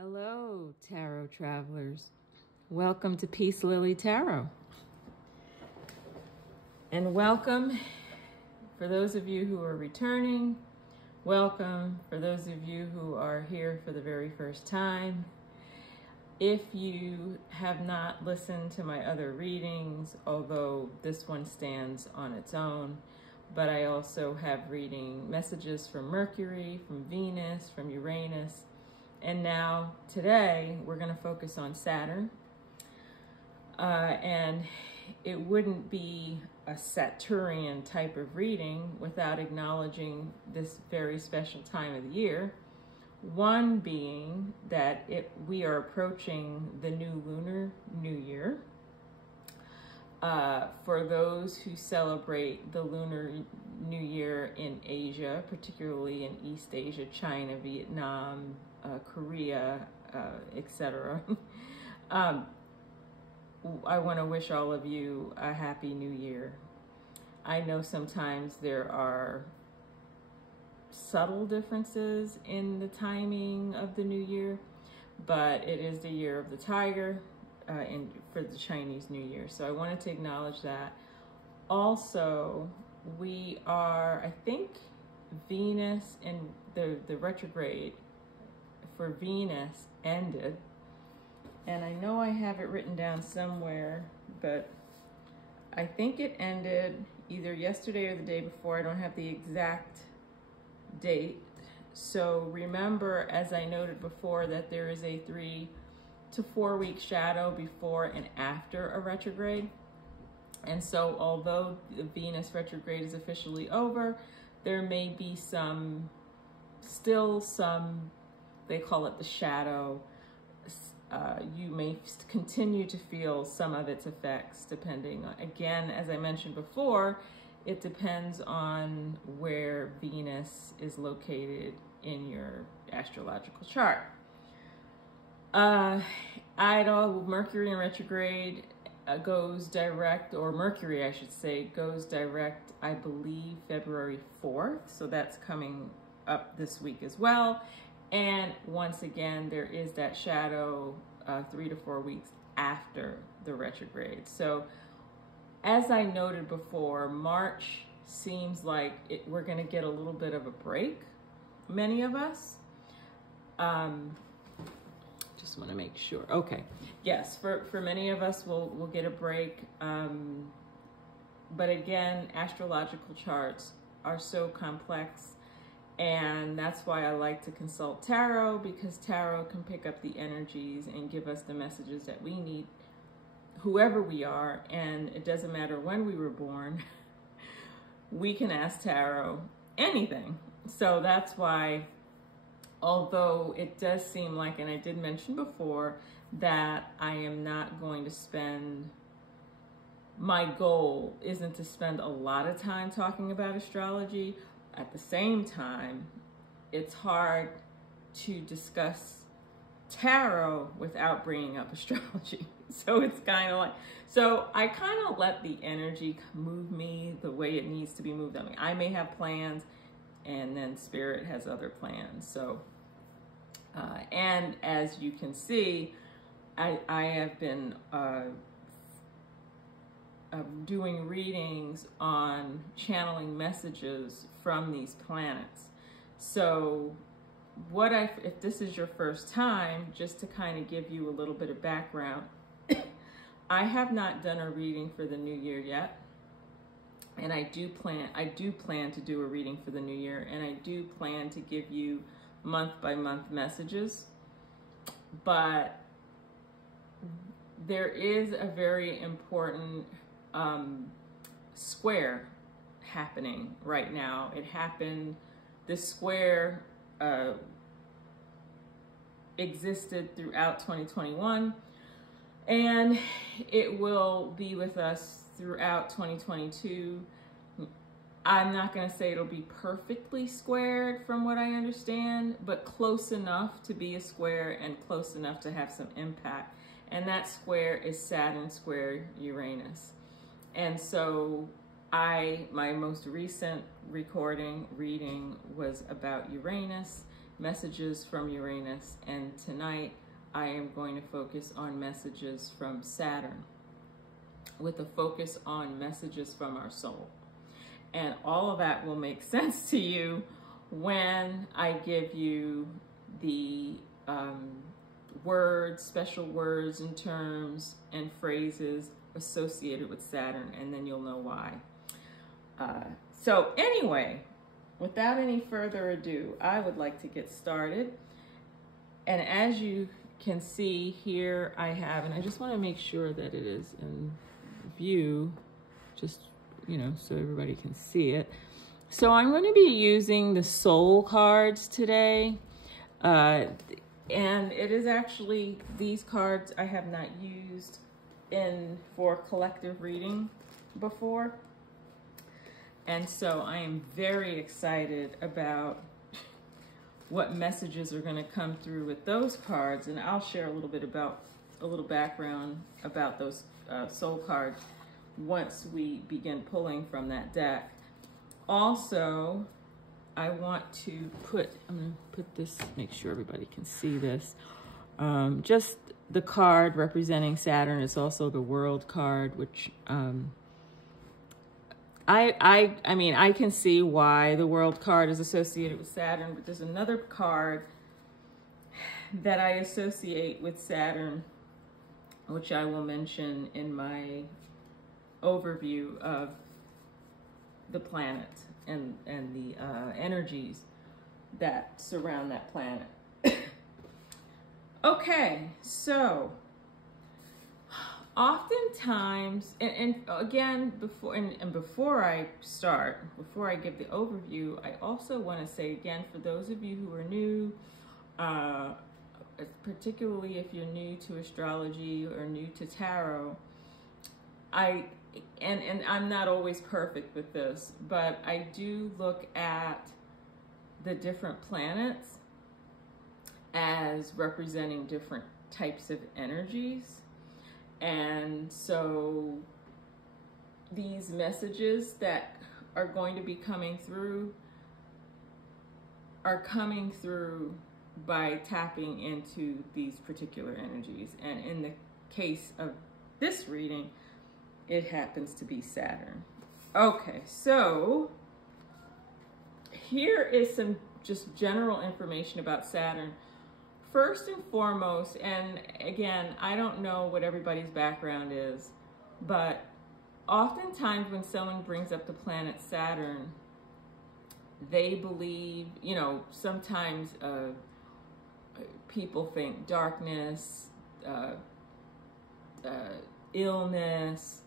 Hello, tarot travelers. Welcome to Peace Lily Tarot. And welcome for those of you who are returning. Welcome for those of you who are here for the very first time. If you have not listened to my other readings, although this one stands on its own, but I also have reading messages from Mercury, from Venus, from Uranus, and now today we're going to focus on Saturn. And it wouldn't be a Saturnian type of reading without acknowledging this very special time of the year. One being that we are approaching the new Lunar New Year. For those who celebrate the Lunar New Year in Asia, particularly in East Asia, China, Vietnam, Korea, etc. I want to wish all of you a happy new year. I know sometimes there are subtle differences in the timing of the new year, but it is the year of the tiger for the Chinese New Year. So I wanted to acknowledge that. Also, we are, I think, Venus and the retrograde for Venus ended. And I know I have it written down somewhere, but I think it ended either yesterday or the day before. I don't have the exact date. So remember, as I noted before, that there is a 3 to 4 week shadow before and after a retrograde. And so although the Venus retrograde is officially over, there may be still some, they call it the shadow. You may continue to feel some of its effects depending on, again, as I mentioned before, it depends on where Venus is located in your astrological chart. Mercury in retrograde goes direct, or Mercury, I should say, goes direct, I believe, February 4th. So that's coming up this week as well. And once again, there is that shadow 3 to 4 weeks after the retrograde. So as I noted before, March seems like we're going to get a little bit of a break, many of us. Just want to make sure. Okay. Yes, for many of us, we'll get a break. But again, astrological charts are so complex. And that's why I like to consult tarot, because tarot can pick up the energies and give us the messages that we need, whoever we are. And it doesn't matter when we were born, we can ask tarot anything. So that's why, although it does seem like, and I did mention before, that I am not going to spend, my goal isn't to spend a lot of time talking about astrology. At the same time, it's hard to discuss tarot without bringing up astrology. So it's kind of like, so I kind of let the energy move me the way it needs to be moved. I mean, I may have plans, and then Spirit has other plans. So, and as you can see, I have been doing readings on channeling messages from these planets. So if this is your first time, just to kind of give you a little bit of background, I have not done a reading for the new year yet. And I do plan to do a reading for the new year, and I do plan to give you month by month messages. But there is a very important square happening right now. It happened, this square existed throughout 2021, and it will be with us throughout 2022. I'm not going to say it'll be perfectly squared from what I understand, but close enough to be a square and close enough to have some impact. And that square is Saturn square Uranus. And so my most recent reading was about Uranus, messages from Uranus, and tonight I am going to focus on messages from Saturn, with a focus on messages from our soul. And all of that will make sense to you when I give you the words, special words and terms and phrases associated with Saturn, and then you'll know why. So anyway, without any further ado, I would like to get started. And as you can see here, I have, and I just want to make sure that it is in view, just, you know, so everybody can see it. So I'm going to be using the soul cards today. And it is actually, these cards I have not used for collective reading before. And so I am very excited about what messages are going to come through with those cards. And I'll share a little bit about, a little background about those soul cards once we begin pulling from that deck. Also, I want to put, I'm going to put this, make sure everybody can see this. Just the card representing Saturn is also the World card, which I mean, I can see why the World card is associated with Saturn, but there's another card that I associate with Saturn, which I will mention in my overview of the planet and the energies that surround that planet. Okay, so oftentimes, and again, before I start, before I give the overview, I also want to say again, for those of you who are new, particularly if you're new to astrology or new to tarot, and I'm not always perfect with this, but I do look at the different planets as representing different types of energies. And so these messages that are going to be coming through are coming through by tapping into these particular energies. And in the case of this reading, it happens to be Saturn. Okay, so here is some just general information about Saturn. First and foremost, and again, I don't know what everybody's background is, but oftentimes when someone brings up the planet Saturn, they believe, you know, sometimes people think darkness, illness,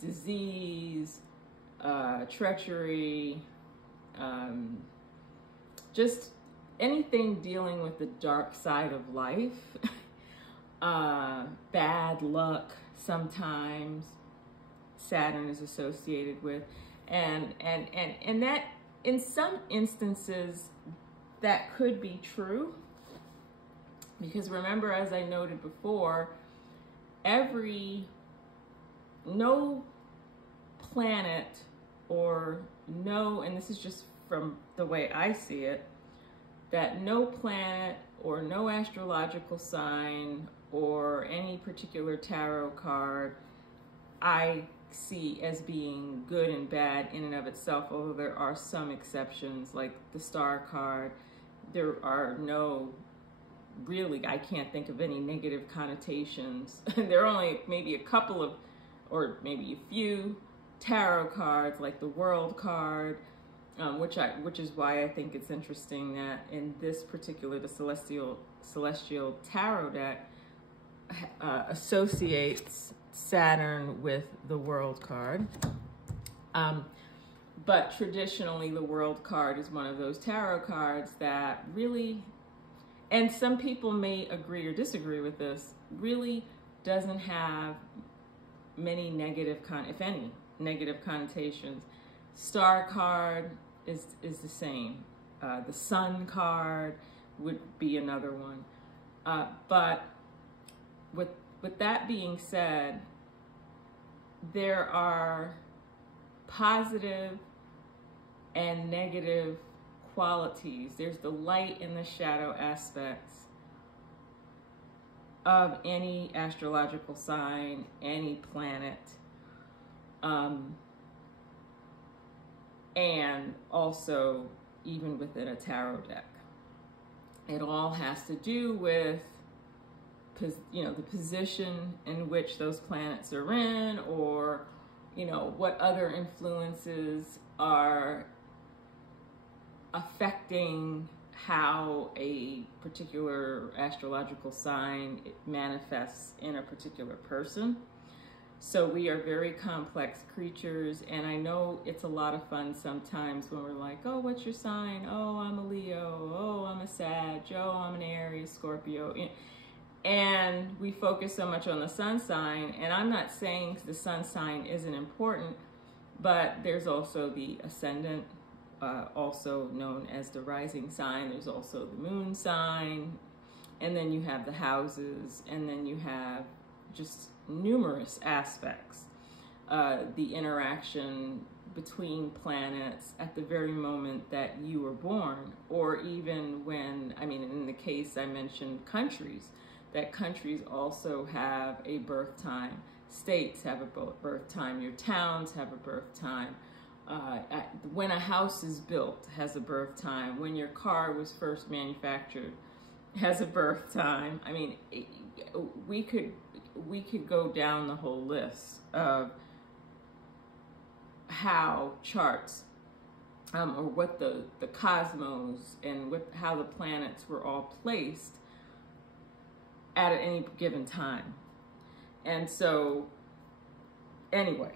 disease, treachery, just anything dealing with the dark side of life, bad luck sometimes Saturn is associated with, and that in some instances that could be true, because remember, as I noted before, no planet or no, and this is just from the way I see it, that no planet or no astrological sign or any particular tarot card I see as being good and bad in and of itself, although there are some exceptions, like the star card. There are no, really, I can't think of any negative connotations. There are only maybe a couple of, or maybe a few tarot cards, like the World card, which is why I think it's interesting that in this particular, the celestial tarot deck associates Saturn with the World card. But traditionally, the World card is one of those tarot cards that really, and some people may agree or disagree with this, really doesn't have many negative, if any, negative connotations. Star card is the same. The Sun card would be another one. But with that being said, there are positive and negative qualities. There's the light and the shadow aspects of any astrological sign, any planet, and also even within a tarot deck. It all has to do with, you know, the position in which those planets are in, or, you know, what other influences are affecting how a particular astrological sign manifests in a particular person. So we are very complex creatures, and I know it's a lot of fun sometimes when we're like, oh, what's your sign? Oh, I'm a Leo. Oh, I'm a Sag. Oh, I'm an Aries, Scorpio. And we focus so much on the sun sign, and I'm not saying the sun sign isn't important, but there's also the ascendant, also known as the rising sign. There's also the moon sign, and then you have the houses, and then you have just numerous aspects. The interaction between planets at the very moment that you were born, or even when, I mean, in the case I mentioned countries, that countries also have a birth time. States have a birth time. Your towns have a birth time. When a house is built has a birth time. When your car was first manufactured has a birth time. I mean, we could go down the whole list of how charts, or what the cosmos and how the planets were all placed at any given time. And so, anyway,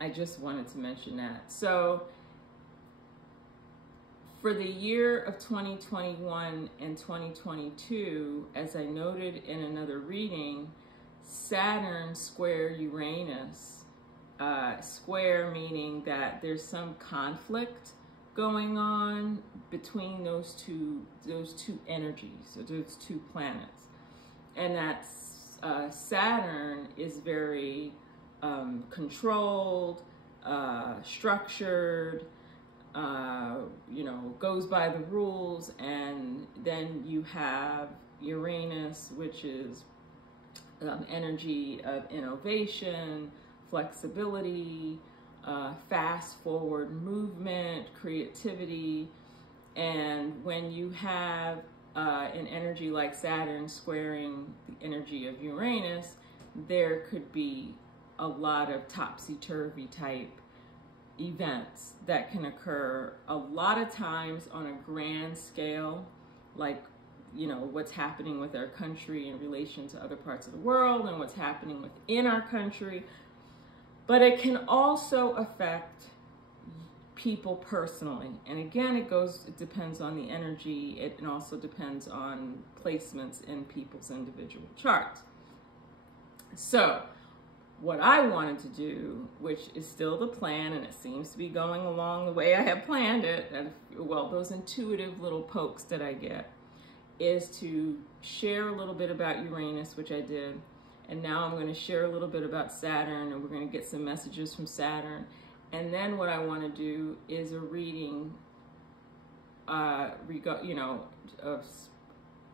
I just wanted to mention that. So, for the year of 2021 and 2022, as I noted in another reading, Saturn square Uranus, square meaning that there's some conflict going on between those two energies, or those two planets. And that's Saturn is very controlled, structured, you know, goes by the rules. And then you have Uranus, which is energy of innovation, flexibility, fast forward movement, creativity. And when you have an energy like Saturn squaring the energy of Uranus, there could be a lot of topsy-turvy type events that can occur a lot of times on a grand scale, like, you know, what's happening with our country in relation to other parts of the world and what's happening within our country. But it can also affect people personally. And again, it depends on the energy. It also depends on placements in people's individual charts. So what I wanted to do, which is still the plan, and it seems to be going along the way I have planned it, and well, those intuitive little pokes that I get, is to share a little bit about Uranus, which I did, and now I'm going to share a little bit about Saturn, and we're going to get some messages from Saturn. And then what I want to do is a reading, you know,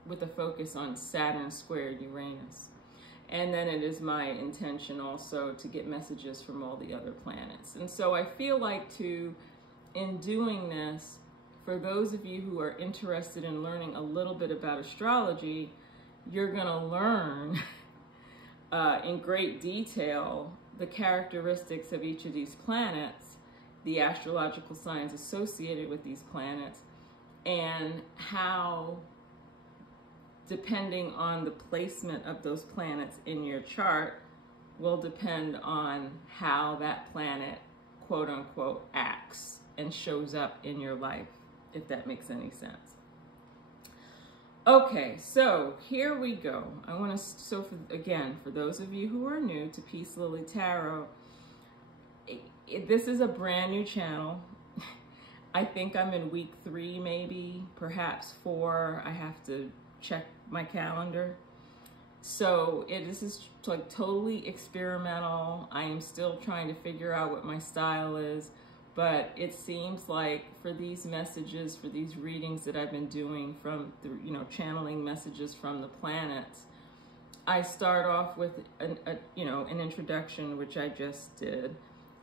with a focus on Saturn squared Uranus. And then it is my intention also to get messages from all the other planets. And so I feel like in doing this, for those of you who are interested in learning a little bit about astrology, you're going to learn in great detail the characteristics of each of these planets, the astrological signs associated with these planets, and how, depending on the placement of those planets in your chart, will depend on how that planet, quote unquote, acts and shows up in your life, if that makes any sense. Okay, so here we go. I want to, again, for those of you who are new to Peace Lily Tarot, this is a brand new channel. I think I'm in week 3, maybe, perhaps 4. I have to check my calendar. So this is like totally experimental. I am still trying to figure out what my style is, but it seems like for these messages, for these readings that I've been doing from the, channeling messages from the planets, I start off with an introduction, which I just did.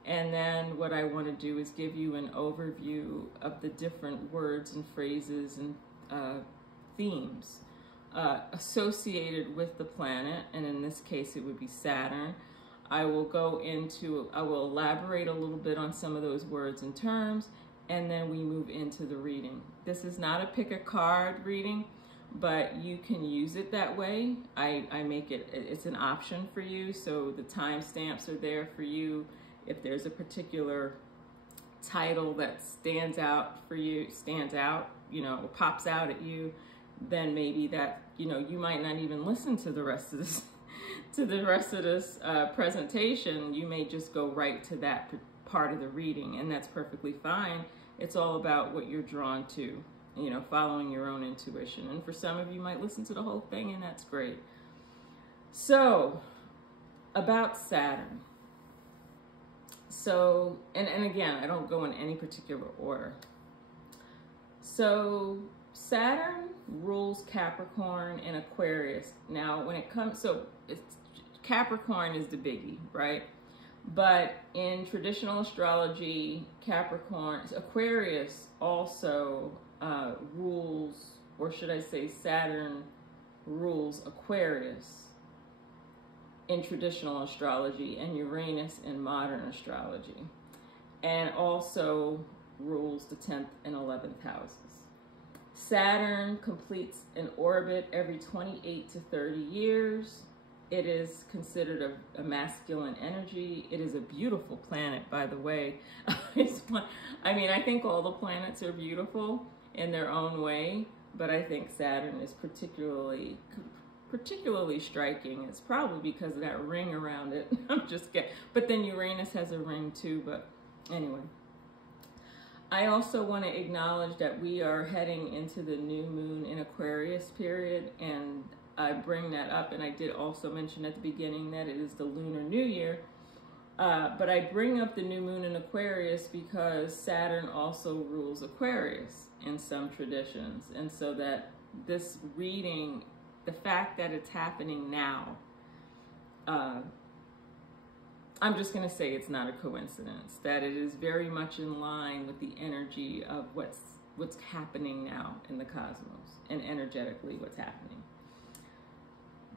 And then what I want to do is give you an overview of the different words and phrases and themes associated with the planet. And in this case, it would be Saturn. I will elaborate a little bit on some of those words and terms, and then we move into the reading. This is not a pick a card reading, but you can use it that way. I make it's an option for you, so the timestamps are there for you. If there's a particular title that stands out for you, pops out at you, then maybe that, you might not even listen to the rest of this, presentation. You may just go right to that part of the reading, and that's perfectly fine. It's all about what you're drawn to, following your own intuition. And for some of you might listen to the whole thing, and that's great. So, about Saturn. So, and again, I don't go in any particular order. So, Saturn rules Capricorn and Aquarius. Now, when it comes, Capricorn is the biggie, right? But in traditional astrology, Aquarius also rules, or should I say Saturn rules Aquarius in traditional astrology, and Uranus in modern astrology, and also rules the 10th and 11th houses. Saturn completes an orbit every 28 to 30 years. It is considered a masculine energy. It is a beautiful planet, by the way. I think all the planets are beautiful in their own way, but I think Saturn is particularly striking. It's probably because of that ring around it. I'm just kidding. But then Uranus has a ring too, but anyway. I also want to acknowledge that we are heading into the new moon in Aquarius period, and I bring that up, and I did also mention at the beginning that it is the Lunar New Year, but I bring up the new moon in Aquarius because Saturn also rules Aquarius in some traditions, and so that this reading, the fact that it's happening now, I'm just going to say it's not a coincidence, that it is very much in line with the energy of what's happening now in the cosmos, and energetically what's happening.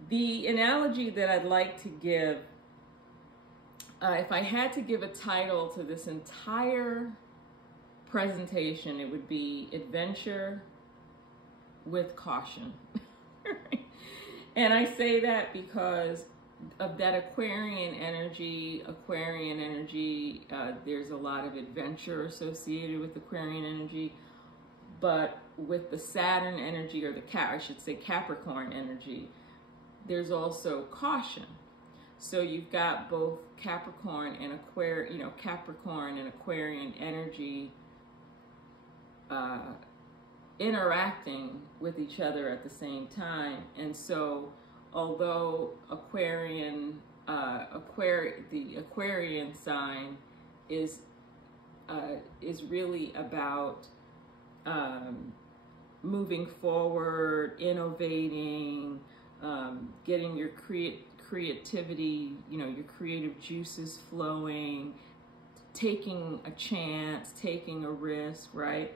The analogy that I'd like to give, if I had to give a title to this entire presentation, it would be Adventure with Caution. And I say that because of that Aquarian energy. There's a lot of adventure associated with Aquarian energy, but with the Saturn energy, or Capricorn energy, there's also caution. So you've got both Capricorn and Aquarian energy interacting with each other at the same time. And so although the Aquarian sign is really about moving forward, innovating, getting your creativity, your creative juices flowing, taking a chance, taking a risk, right?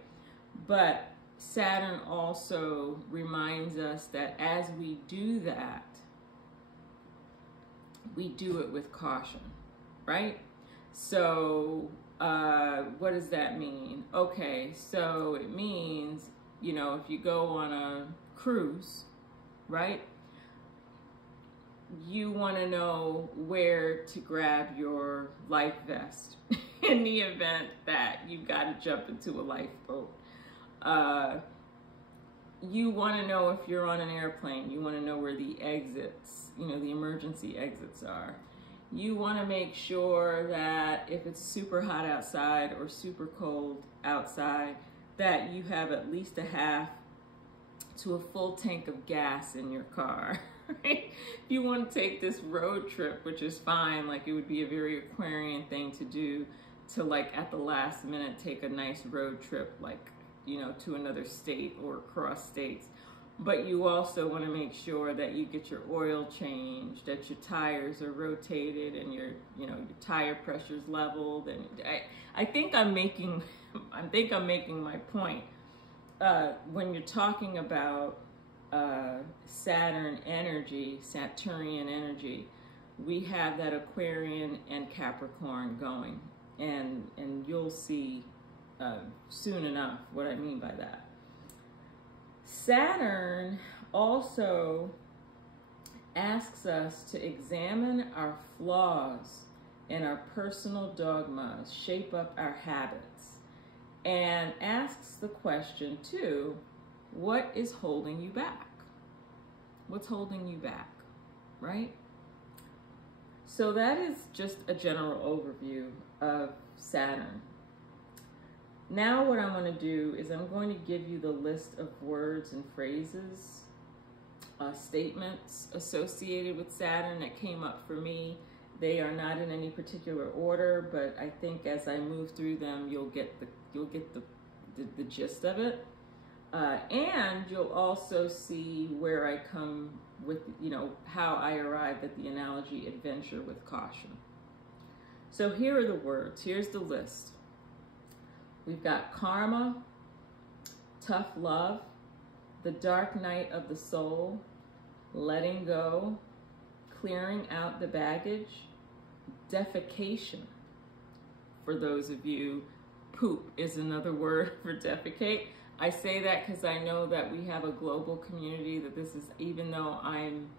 But Saturn also reminds us that as we do that, we do it with caution, right? So what does that mean? Okay, so it means, if you go on a cruise, right? You want to know where to grab your life vest in the event that you've got to jump into a lifeboat. You want to know if you're on an airplane, you want to know where the exits, the emergency exits are. You want to make sure that if it's super hot outside or super cold outside, that you have at least a half to a full tank of gas in your car. Right? If you want to take this road trip, which is fine, like it would be a very Aquarian thing to do, to like at the last minute take a nice road trip, like, you know, to another state or across states. But you also want to make sure that you get your oil changed, that your tires are rotated, and your your tire pressure's leveled. And I think I'm making my point. When you're talking about Saturn energy, Saturnian energy, we have that Aquarian and Capricorn going, and you'll see soon enough what I mean by that. Saturn also asks us to examine our flaws and our personal dogmas, shape up our habits, and asks the question too, what is holding you back? What's holding you back, right? So that is just a general overview of Saturn. Now what I'm going to do is I'm going to give you the list of words and phrases, statements associated with Saturn that came up for me. They are not in any particular order, but I think as I move through them, you'll get the gist of it. And you'll also see where I come with, how I arrived at the analogy adventure with caution. So here are the words. Here's the list. We've got karma, tough love, the dark night of the soul, letting go, clearing out the baggage, defecation. For those of you, poop is another word for defecate. I say that because I know that we have a global community that this is, even though I'm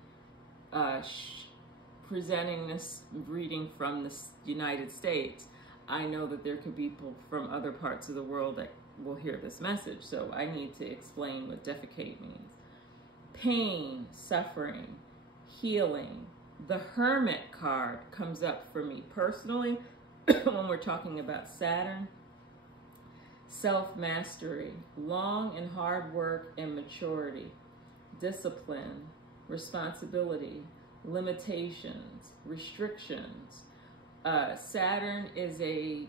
presenting this reading from the United States, I know that there could be people from other parts of the world that will hear this message, so I need to explain what defecate means. Pain, suffering, healing. The Hermit card comes up for me personally when we're talking about Saturn. Self-mastery, long and hard work and maturity, discipline, responsibility, limitations, restrictions. Saturn is a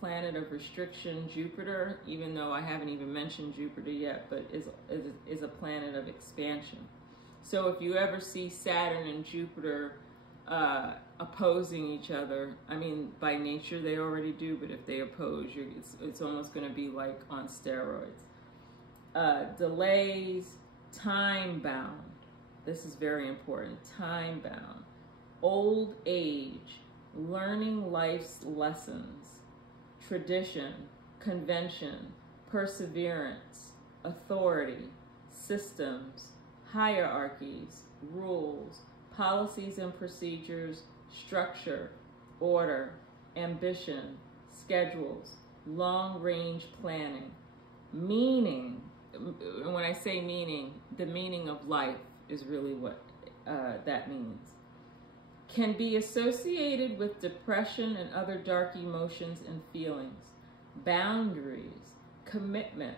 planet of restriction. Jupiter, even though I haven't even mentioned Jupiter yet, but is a planet of expansion. So if you ever see Saturn and Jupiter opposing each other, I mean, by nature they already do, but if they oppose, it's almost going to be like on steroids. Delays, time bound. This is very important. Time bound. Old age, learning life's lessons, tradition, convention, perseverance, authority, systems, hierarchies, rules, policies and procedures, structure, order, ambition, schedules, long-range planning, meaning. When I say meaning, the meaning of life is really what that means. Can be associated with depression and other dark emotions and feelings, boundaries, commitment,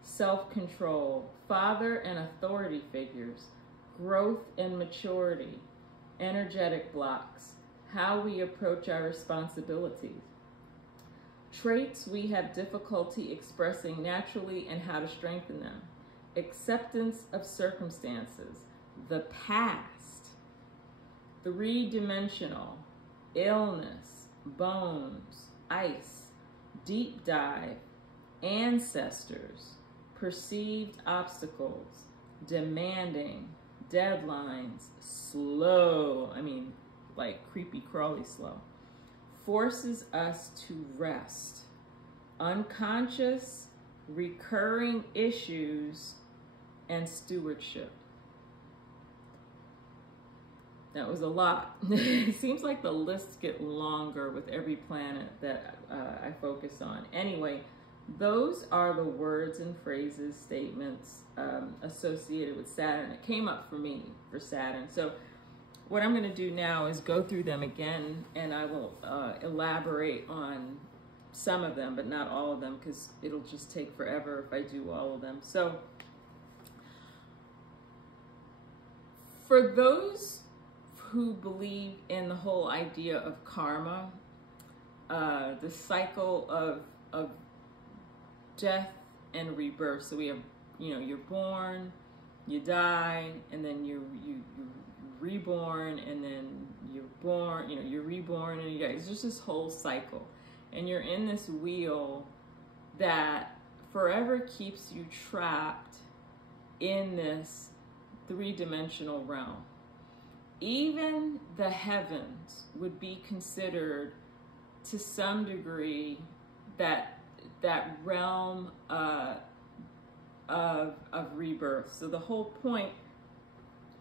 self-control, father and authority figures, growth and maturity, energetic blocks, how we approach our responsibilities, traits we have difficulty expressing naturally and how to strengthen them, acceptance of circumstances, the past, three-dimensional, illness, bones, ice, deep dive, ancestors, perceived obstacles, demanding, deadlines, slow, I mean like creepy crawly slow, forces us to rest, unconscious, recurring issues, and stewardship. That was a lot. It seems like the lists get longer with every planet that I focus on. Anyway, those are the words and phrases, statements associated with Saturn. It came up for me for Saturn. So what I'm going to do now is go through them again, and I will elaborate on some of them, but not all of them, because it'll just take forever if I do all of them. So for those who believe in the whole idea of karma, the cycle of death and rebirth. So we have, you're born, you die, and then you're reborn, and then you're born, you're reborn, and you die. It's just this whole cycle. And you're in this wheel that forever keeps you trapped in this three-dimensional realm. Even the heavens would be considered, to some degree, that realm of rebirth. So the whole point,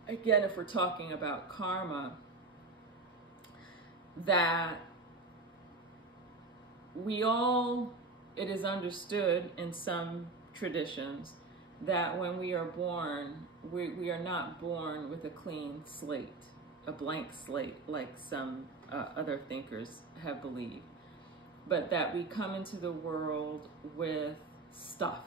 again, if we're talking about karma, that it is understood in some traditions that when we are born, we are not born with a clean slate, a blank slate, like some other thinkers have believed, but that we come into the world with stuff.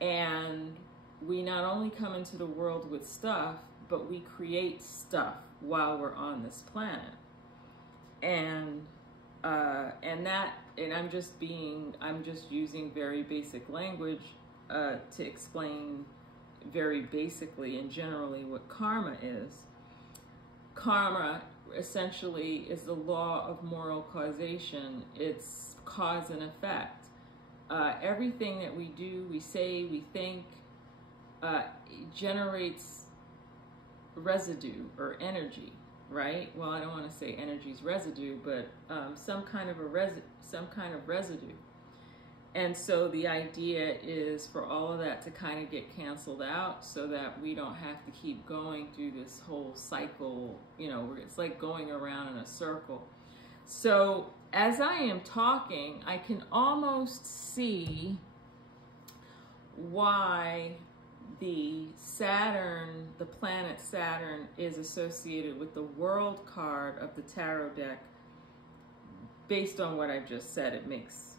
And we not only come into the world with stuff, but we create stuff while we're on this planet. And I'm just using very basic language to explain very basically and generally what karma is. Karma essentially is the law of moral causation. It's cause and effect. Everything that we do, we say, we think, generates residue or energy, right? Well, I don't want to say energy's residue, but some kind of residue. And so the idea is for all of that to kind of get canceled out so that we don't have to keep going through this whole cycle, where it's like going around in a circle. So as I am talking, I can almost see why the planet Saturn is associated with the World card of the tarot deck. Based on what I've just said, it makes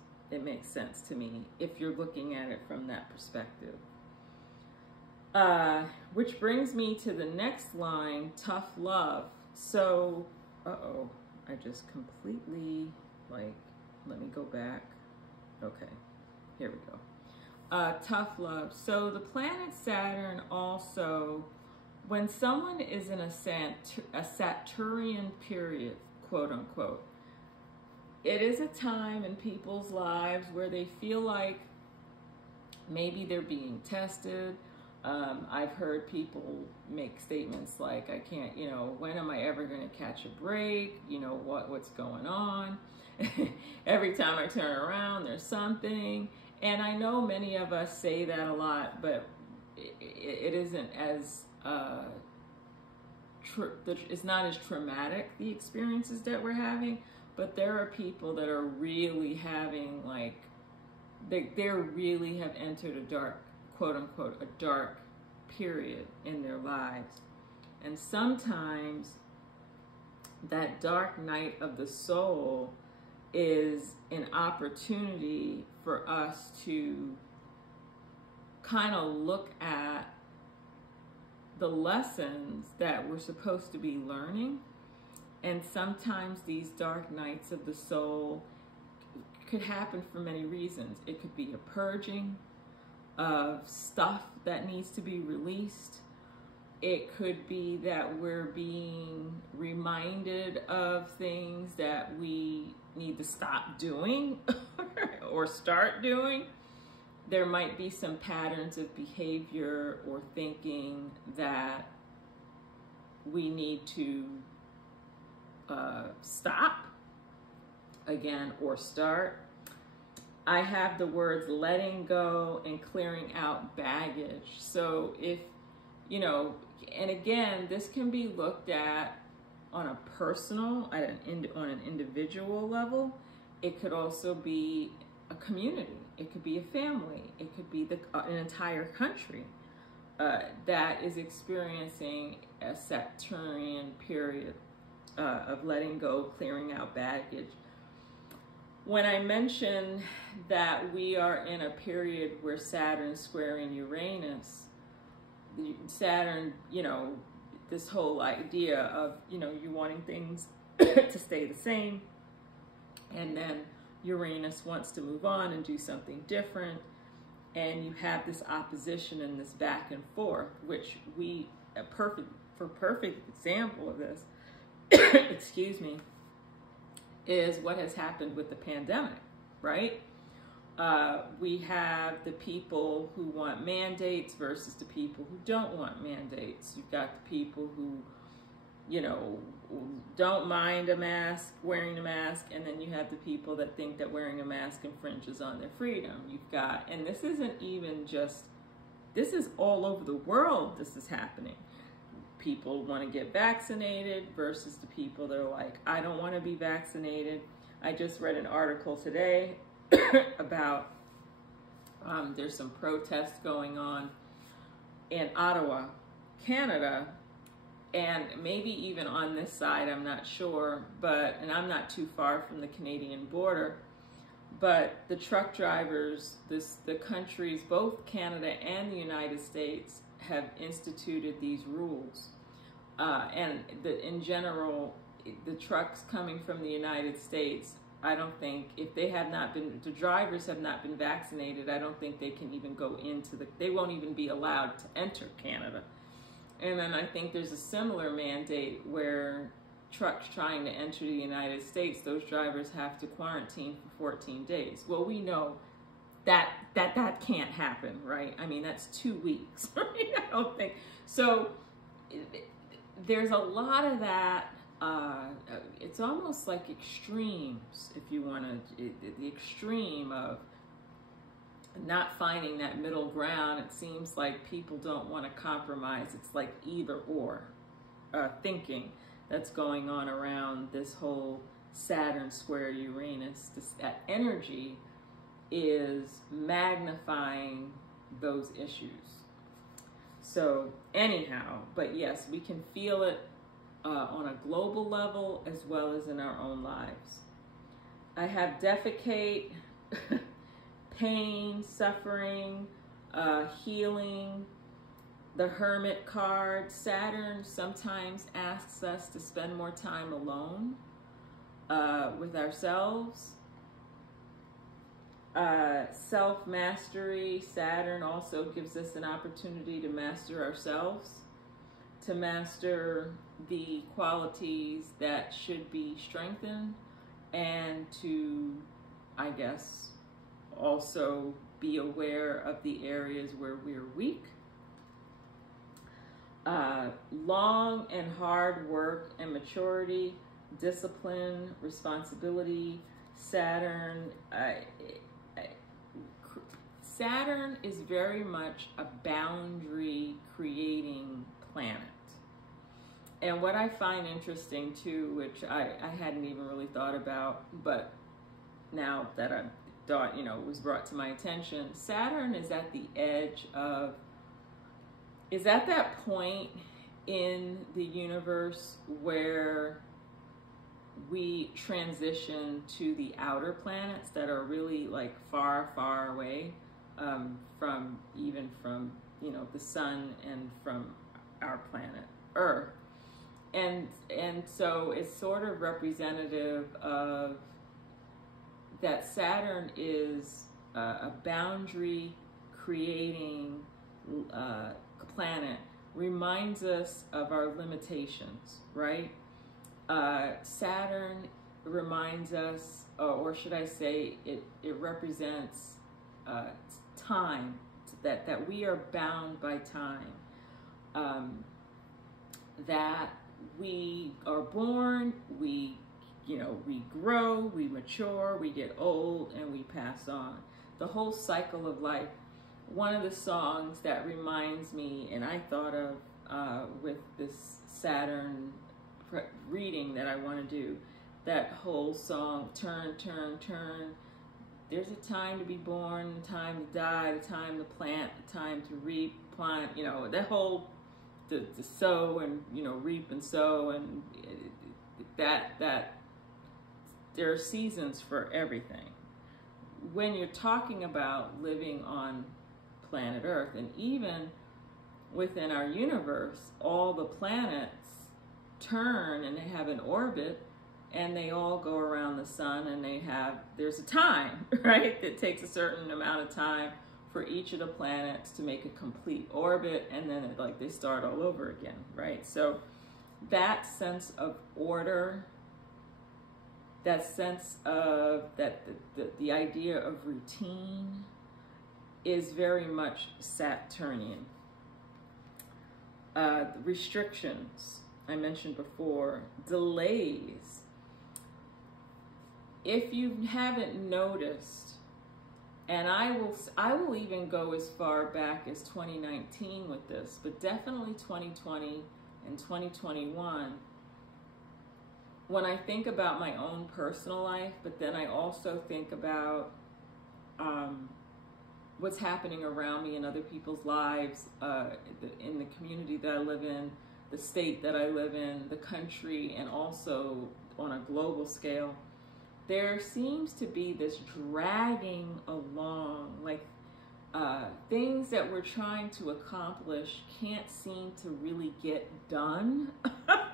sense to me if you're looking at it from that perspective. Which brings me to the next line, tough love. So, I just completely, let me go back. Okay, here we go. Tough love. So the planet Saturn also, when someone is in a Saturnian period, quote unquote, it is a time in people's lives where they feel like maybe they're being tested. I've heard people make statements like, I can't, when am I ever going to catch a break? What's going on? Every time I turn around, there's something. And I know many of us say that a lot, but it isn't as, it's not as traumatic, the experiences that we're having. But there are people that are really having, they really have entered a dark, quote unquote, a dark period in their lives. And sometimes that dark night of the soul is an opportunity for us to kind of look at the lessons that we're supposed to be learning. And sometimes these dark nights of the soul could happen for many reasons. It could be a purging of stuff that needs to be released. It could be that we're being reminded of things that we need to stop doing or start doing. There might be some patterns of behavior or thinking that we need to stop again or start. I have the words letting go and clearing out baggage. So if, and again, this can be looked at on a personal, on an individual level. It could also be a community. It could be a family. It could be an entire country that is experiencing a Saturnian period of letting go, clearing out baggage. When I mention that we are in a period where Saturn's squaring Uranus, Saturn, this whole idea of, you wanting things to stay the same And then Uranus wants to move on and do something different. And you have this opposition and this back and forth, which a perfect example of this, excuse me, is what has happened with the pandemic, right? We have the people who want mandates versus the people who don't want mandates. You've got the people who, you know, don't mind wearing a mask, and then you have the people that think that wearing a mask infringes on their freedom. You've got, and this isn't even just, this is all over the world this is happening. People want to get vaccinated versus the people that are like, I don't want to be vaccinated. I just read an article today about there's some protests going on in Ottawa, Canada, and maybe even on this side, I'm not sure, and I'm not too far from the Canadian border, but the truck drivers, the countries, both Canada and the United States, have instituted these rules. In general, the trucks coming from the United States, I don't think, if they have not been, the drivers have not been vaccinated, I don't think they can even go they won't even be allowed to enter Canada. And then I think there's a similar mandate where trucks trying to enter the United States, those drivers have to quarantine for 14 days. Well, we know that can't happen, right? I mean, that's 2 weeks, right? I don't think. So there's a lot of that. It's almost like extremes, if you want to, the extreme of not finding that middle ground. It seems like people don't want to compromise. It's like either or thinking that's going on around this whole Saturn square Uranus. That energy is magnifying those issues. So anyhow, but yes, we can feel it on a global level as well as in our own lives. I have defecate, pain, suffering, healing, the Hermit card. Saturn sometimes asks us to spend more time alone with ourselves. Self-mastery. Saturn also gives us an opportunity to master ourselves, to master the qualities that should be strengthened, and to, I guess, also be aware of the areas where we're weak. Long and hard work and maturity, discipline, responsibility. Saturn is very much a boundary creating planet. And what I find interesting too, which I hadn't even really thought about, but now that I thought, was brought to my attention, Saturn is at the edge of, is at that point in the universe where we transition to the outer planets that are really like far, far away from the sun and from our planet Earth. And so it's sort of representative of that Saturn is a boundary creating planet, reminds us of our limitations, right? Saturn reminds us, or should I say, it represents time, that we are bound by time, that we are born, we grow, we mature, we get old, and we pass on. The whole cycle of life. One of the songs that reminds me, and I thought of with this Saturn reading that I want to do, that whole song, turn, turn, turn. There's a time to be born, a time to die, a time to plant, a time to reap, plant, that whole, the sow and, reap and sow, and that there are seasons for everything. When you're talking about living on planet Earth, and even within our universe, all the planets turn and they have an orbit, and they all go around the sun, and there's a time, right? That takes a certain amount of time for each of the planets to make a complete orbit, and then they start all over again, right? So that sense of order, that sense of the idea of routine is very much Saturnian. Restrictions, I mentioned before, delays. If you haven't noticed, and I will even go as far back as 2019 with this, but definitely 2020 and 2021, when I think about my own personal life, but then I also think about what's happening around me in other people's lives, in the community that I live in, the state that I live in, the country, and also on a global scale, there seems to be this dragging along, things that we're trying to accomplish can't seem to really get done.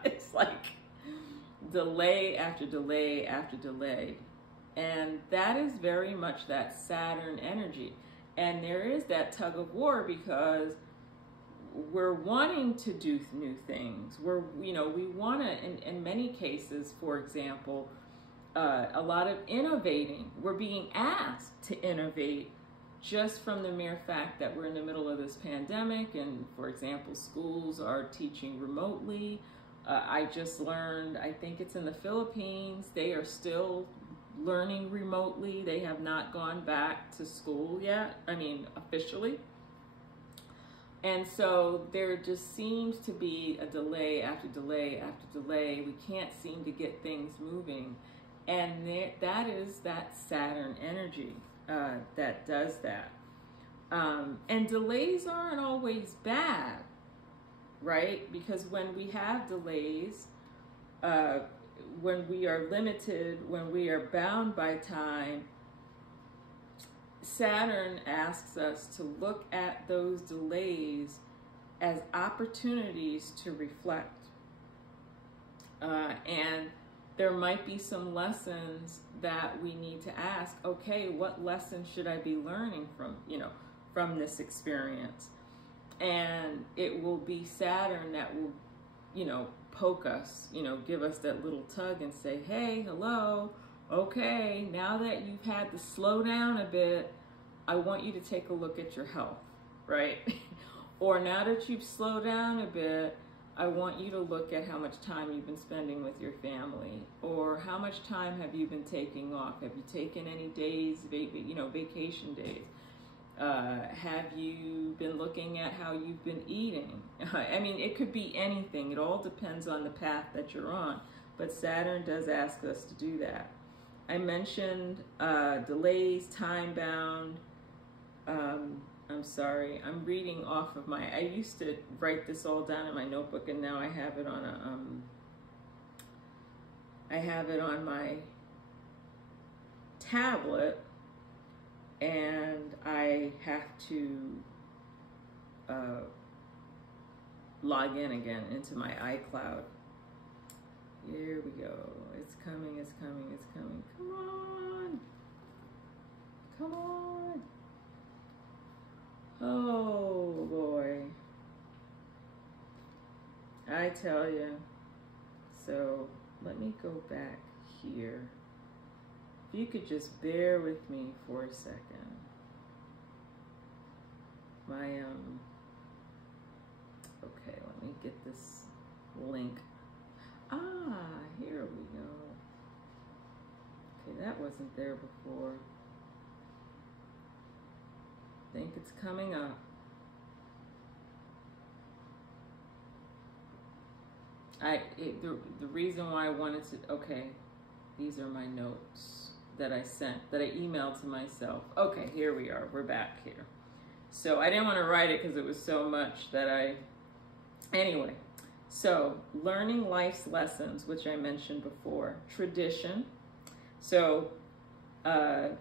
It's like delay after delay after delay. And that is very much that Saturn energy. And there is that tug of war, because we're wanting to do new things. We want to, in many cases, for example, a lot of innovating. We're being asked to innovate just from the mere fact that we're in the middle of this pandemic. And for example, schools are teaching remotely. I just learned, I think it's in the Philippines, they are still learning remotely. They have not gone back to school yet, officially. And so there just seems to be a delay after delay after delay. We can't seem to get things moving. And that is that Saturn energy that does that. And delays aren't always bad, right? Because when we have delays, when we are limited, when we are bound by time, Saturn asks us to look at those delays as opportunities to reflect. And there might be some lessons that we need to ask, okay, what lesson should I be learning from this experience? And it will be Saturn that will, poke us, give us that little tug and say, hey, hello, okay, now that you've had to slow down a bit, I want you to take a look at your health, right? Or now that you've slowed down a bit, I want you to look at how much time you've been spending with your family, or how much time have you been taking off? Have you taken any days, vacation days? Have you been looking at how you've been eating? It could be anything. It all depends on the path that you're on. But Saturn does ask us to do that. I mentioned delays, time-bound. I'm sorry. I'm reading off of I used to write this all down in my notebook, and now I have it on my tablet. And I have to log in again into my iCloud. Here we go. It's coming, it's coming, it's coming. Come on. Come on. Oh, boy. I tell you. So let me go back here. If you could just bear with me for a second. Okay, let me get this link. Here we go. Okay, that wasn't there before. I think it's coming up. The reason why I wanted to, okay, these are my notes that I emailed to myself. Okay, here we are, we're back here. So I didn't want to write it because it was so much that anyway. So learning life's lessons, which I mentioned before, tradition. So, and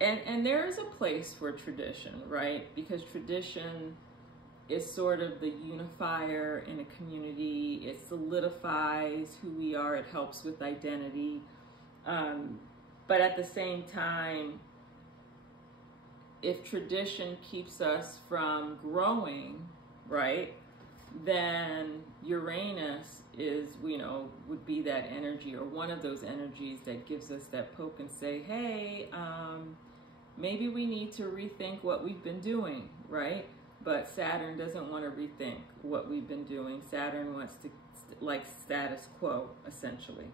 there is a place for tradition, right? Because tradition is sort of the unifier in a community. It solidifies who we are. It helps with identity. But at the same time, if tradition keeps us from growing, right, then Uranus is, would be that energy, or one of those energies that gives us that poke and say, hey, maybe we need to rethink what we've been doing, right? But Saturn doesn't want to rethink what we've been doing. Saturn wants to, like, status quo, essentially.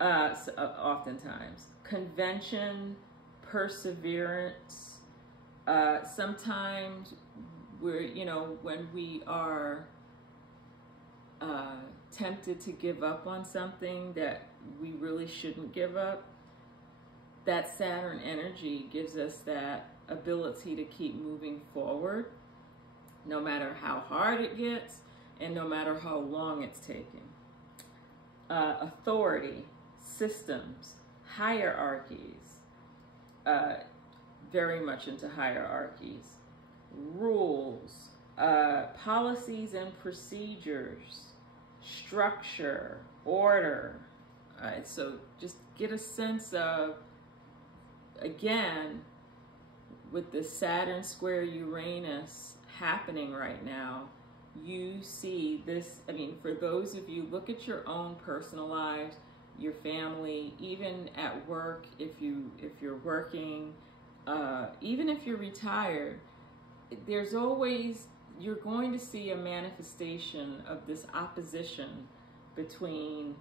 Oftentimes. Convention, perseverance. Sometimes we're, when we are tempted to give up on something that we really shouldn't give up, that Saturn energy gives us that ability to keep moving forward, no matter how hard it gets and no matter how long it's taking. Authority, systems, hierarchies, very much into hierarchies, rules, policies and procedures, structure, order. So just get a sense of, again, with the Saturn square Uranus happening right now, you see this. I mean, for those of you, look at your own personal lives, your family, even at work, if you're working, even if you're retired, there's always, you're going to see a manifestation of this opposition between,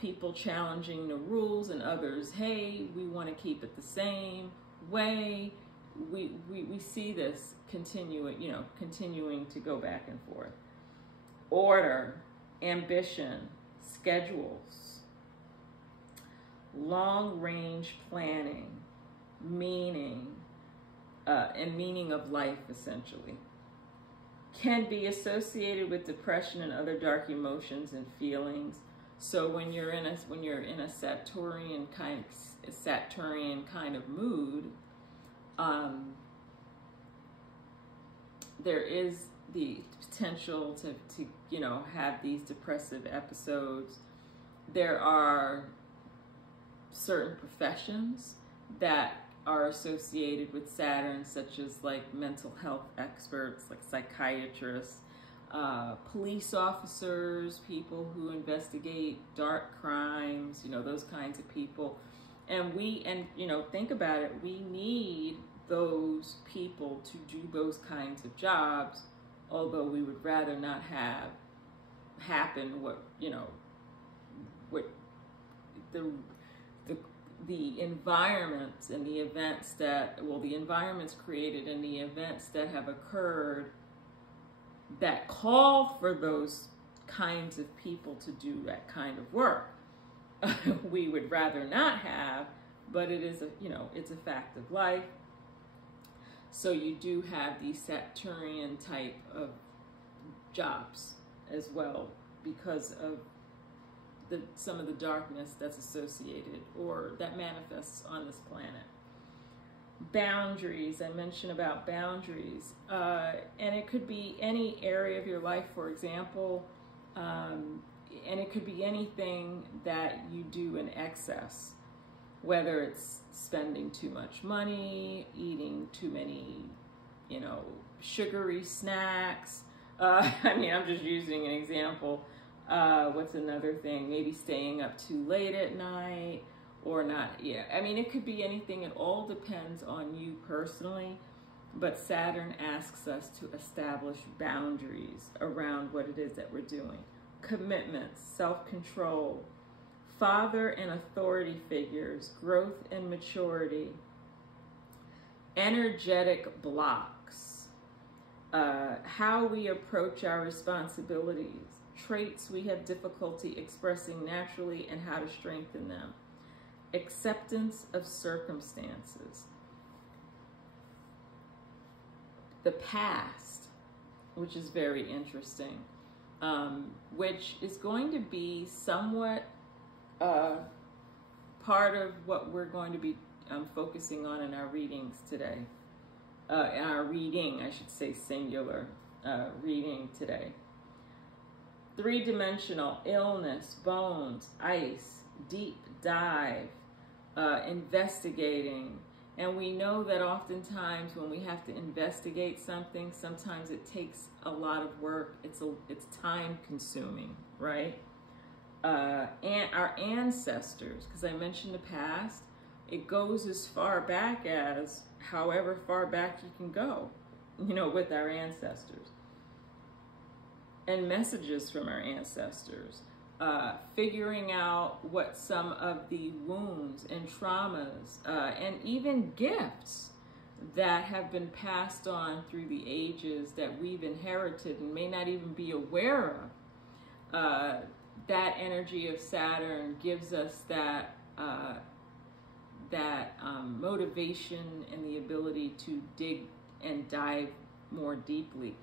people challenging the rules and others, hey, we want to keep it the same way. We see this continuing to go back and forth. Order, ambition, schedules, long-range planning, meaning, and meaning of life, essentially, can be associated with depression and other dark emotions and feelings. So when you're in a Saturnian kind of mood, there is the potential to have these depressive episodes. There are certain professions that are associated with Saturn, such as like mental health experts, like psychiatrists, police officers, people who investigate dark crimes, those kinds of people. And think about it, we need those people to do those kinds of jobs, although we would rather not have happen what the environments and the events the environments created and the events that have occurred that call for those kinds of people to do that kind of work. We would rather not have, but it is it's a fact of life. So you do have these Saturnian type of jobs as well, because of some of the darkness that's associated or that manifests on this planet. Boundaries, I mentioned about boundaries, and it could be any area of your life, for example, and it could be anything that you do in excess, whether it's spending too much money, eating too many, sugary snacks. I'm just using an example. What's another thing? Maybe staying up too late at night or not. Yeah, it could be anything. It all depends on you personally. But Saturn asks us to establish boundaries around what it is that we're doing. Commitments, self-control, father and authority figures, growth and maturity, energetic blocks, how we approach our responsibilities, traits we have difficulty expressing naturally and how to strengthen them, acceptance of circumstances, the past, which is very interesting, which is going to be somewhat part of what we're going to be focusing on in our readings today. our reading, I should say singular reading today. Three-dimensional, illness, bones, ice, deep dive, investigating. And we know that oftentimes when we have to investigate something, sometimes it takes a lot of work. It's time consuming, right? And our ancestors, because I mentioned the past, it goes as far back as however far back you can go, you know, with our ancestors. And messages from our ancestors. Figuring out what some of the wounds and traumas and even gifts that have been passed on through the ages that we've inherited and may not even be aware of. That energy of Saturn gives us that motivation and the ability to dig and dive more deeply.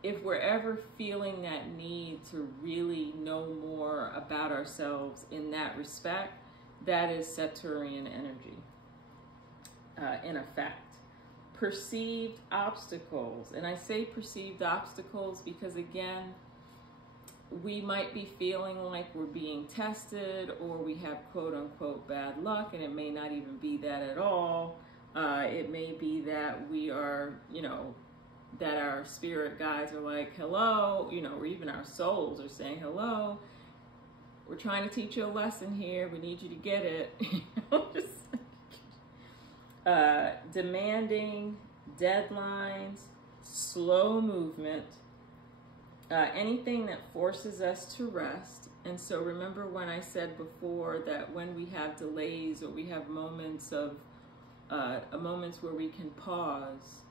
If we're ever feeling that need to really know more about ourselves in that respect, that is Saturnian energy, in effect. Perceived obstacles, and I say perceived obstacles because, again, we might be feeling like we're being tested, or we have quote-unquote bad luck, and it may not even be that at all. It may be that we are, you know, that our spirit guides are like, hello, you know, or even our souls are saying, hello, we're trying to teach you a lesson here. We need you to get it. Demanding, deadlines, slow movement, anything that forces us to rest. And so remember when I said before that when we have delays or we have moments of moments where we can pause,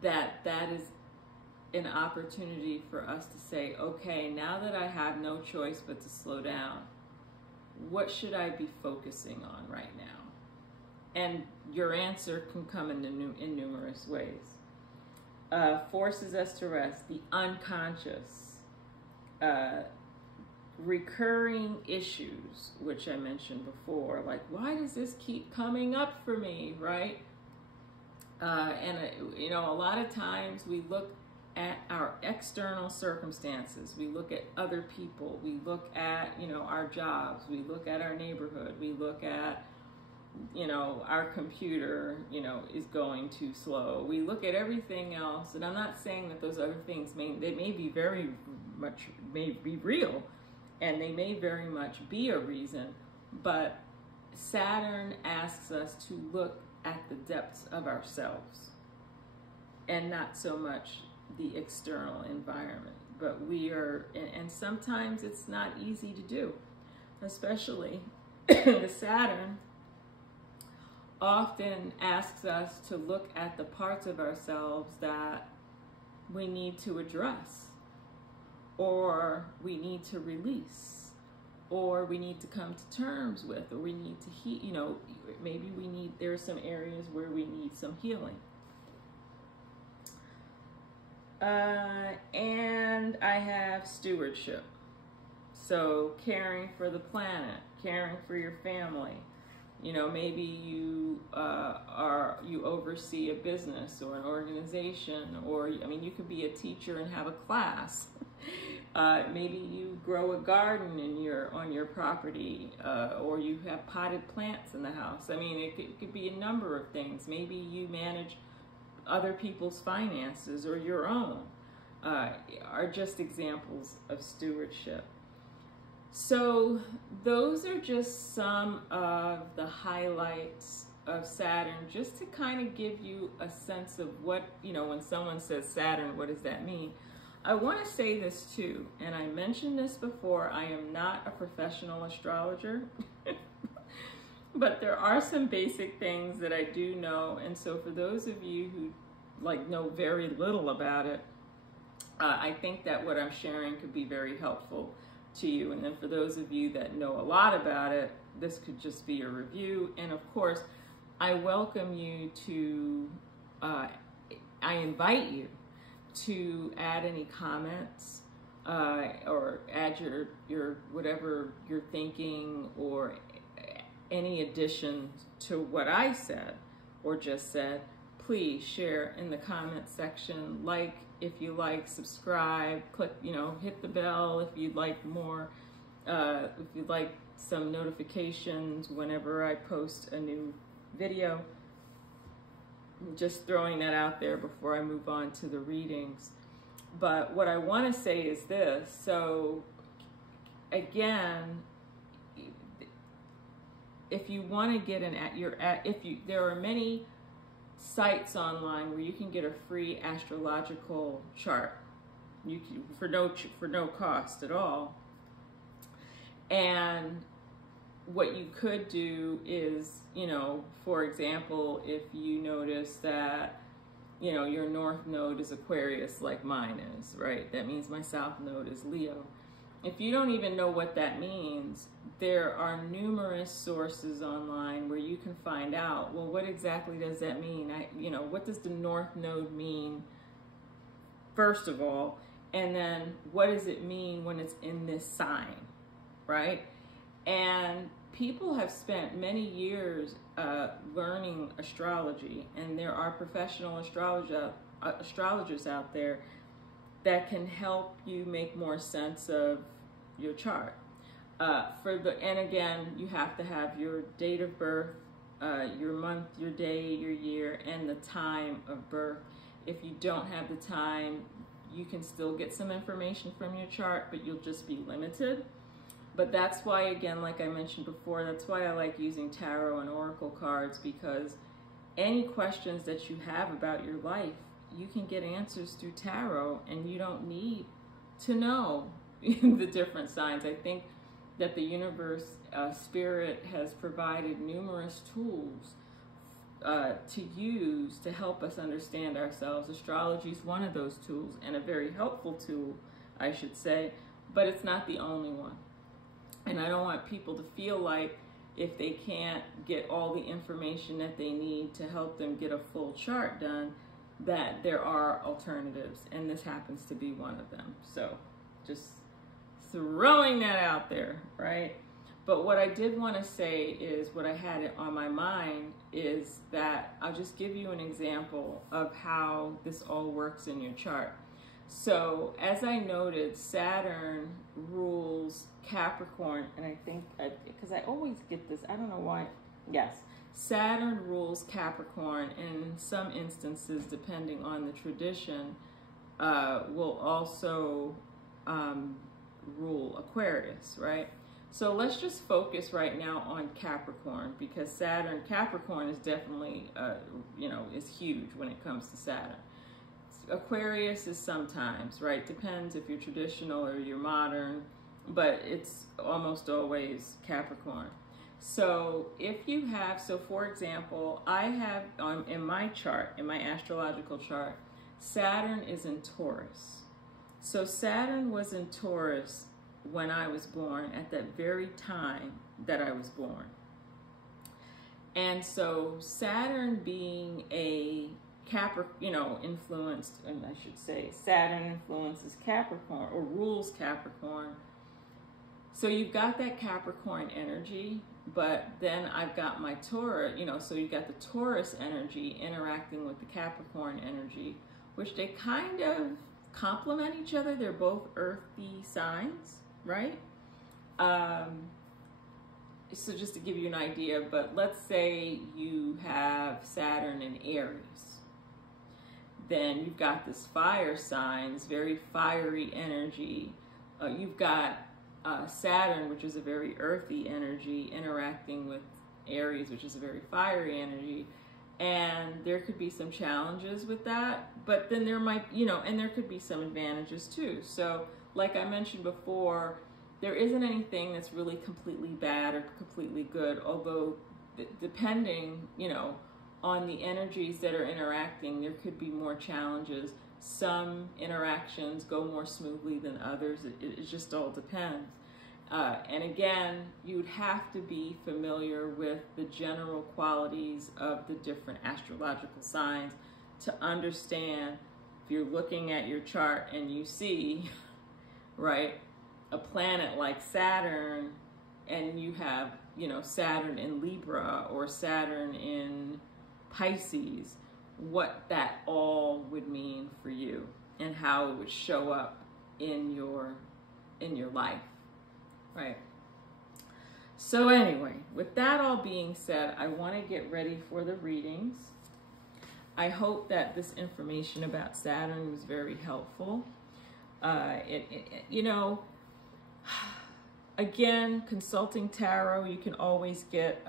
that is an opportunity for us to say, okay, now that I have no choice but to slow down, what should I be focusing on right now? And your answer can come in numerous ways. Forces us to rest, the unconscious, recurring issues, which I mentioned before, like, why does this keep coming up for me, right? You know, a lot of times we look at our external circumstances, we look at other people, we look at, you know, our jobs, we look at our neighborhood, we look at, you know, our computer, you know, is going too slow. We look at everything else, and I'm not saying that those other things may be very much, may be real, and they may very much be a reason, but Saturn asks us to look at the depths of ourselves and not so much the external environment. But we are, and sometimes it's not easy to do, especially the Saturn often asks us to look at the parts of ourselves that we need to address, or we need to release, or we need to come to terms with, or we need to heal. You know, maybe there are some areas where we need some healing. And I have stewardship. So caring for the planet, caring for your family. You know, maybe you you oversee a business or an organization, or I mean, you could be a teacher and have a class. Maybe you grow a garden on your property, or you have potted plants in the house. I mean, it could be a number of things. Maybe you manage other people's finances or your own, are just examples of stewardship. So those are just some of the highlights of Saturn, just to kind of give you a sense of what, you know, when someone says Saturn, what does that mean? I want to say this too, and I mentioned this before, I am not a professional astrologer, but there are some basic things that I do know. And so for those of you who like know very little about it, I think that what I'm sharing could be very helpful to you. And then for those of you that know a lot about it, this could just be a review. And of course, I welcome you to, I invite you to add any comments, or add your whatever you're thinking, or any addition to what I said or just said. please share in the comment section. Like if you like, subscribe, click, hit the bell if you'd like more, if you'd like some notifications whenever I post a new video. Just throwing that out there before I move on to the readings. But what I want to say is this. So again, if you want to get there are many sites online where you can get a free astrological chart. You can, for no cost at all. And what you could do is, for example, if you notice that, your north node is Aquarius like mine is, right? That means my south node is Leo. If you don't even know what that means, there are numerous sources online where you can find out, well, what exactly does that mean? What does the north node mean, first of all? And then what does it mean when it's in this sign, right? And people have spent many years learning astrology, and there are professional astrologers out there that can help you make more sense of your chart. And again, you have to have your date of birth, your month, your day, your year, and the time of birth. If you don't have the time, you can still get some information from your chart, but you'll just be limited. But that's why, again, like I mentioned before, that's why I like using tarot and oracle cards, because any questions that you have about your life, you can get answers through tarot, and you don't need to know the different signs. I think that the universe, spirit has provided numerous tools to use to help us understand ourselves. Astrology is one of those tools, and a very helpful tool, I should say, but it's not the only one. And I don't want people to feel like if they can't get all the information that they need to help them get a full chart done, that there are alternatives, and this happens to be one of them. So just throwing that out there, right? But what I did want to say is, what I had on my mind is that I'll just give you an example of how this all works in your chart. So as I noted, Saturn rules Capricorn, and I think, because I always get this, I don't know why, yes, Saturn rules Capricorn, and in some instances, depending on the tradition, will also rule Aquarius, right? So let's just focus right now on Capricorn, because Capricorn is definitely, is huge when it comes to Saturn. Aquarius is sometimes, right? Depends if you're traditional or you're modern, but it's almost always Capricorn. So if you have, for example, I have in my chart, in my astrological chart, Saturn is in Taurus. So Saturn was in Taurus when I was born, at that very time that I was born. And so Saturn being a influenced, and I should say Saturn influences Capricorn, or rules Capricorn. So you've got that Capricorn energy, but then I've got my Taurus, so you got the Taurus energy interacting with the Capricorn energy, which they kind of complement each other. They're both earthy signs, right? So just to give you an idea, but let's say you have Saturn in Aries. Then you've got this fire sign, this very fiery energy. You've got Saturn, which is a very earthy energy, interacting with Aries, which is a very fiery energy. And there could be some challenges with that, but then there might, and there could be some advantages too. So like I mentioned before, there isn't anything that's really completely bad or completely good, although depending, on the energies that are interacting, there could be more challenges. Some interactions go more smoothly than others. It just all depends. And again, you'd have to be familiar with the general qualities of the different astrological signs to understand. If you're looking at your chart and you see, right, a planet like Saturn, and you have, Saturn in Libra or Saturn in Pisces, what that all would mean for you and how it would show up in your life, right? So anyway, with that all being said, I want to get ready for the readings. I hope that this information about Saturn was very helpful. You know, again, consulting tarot, you can always get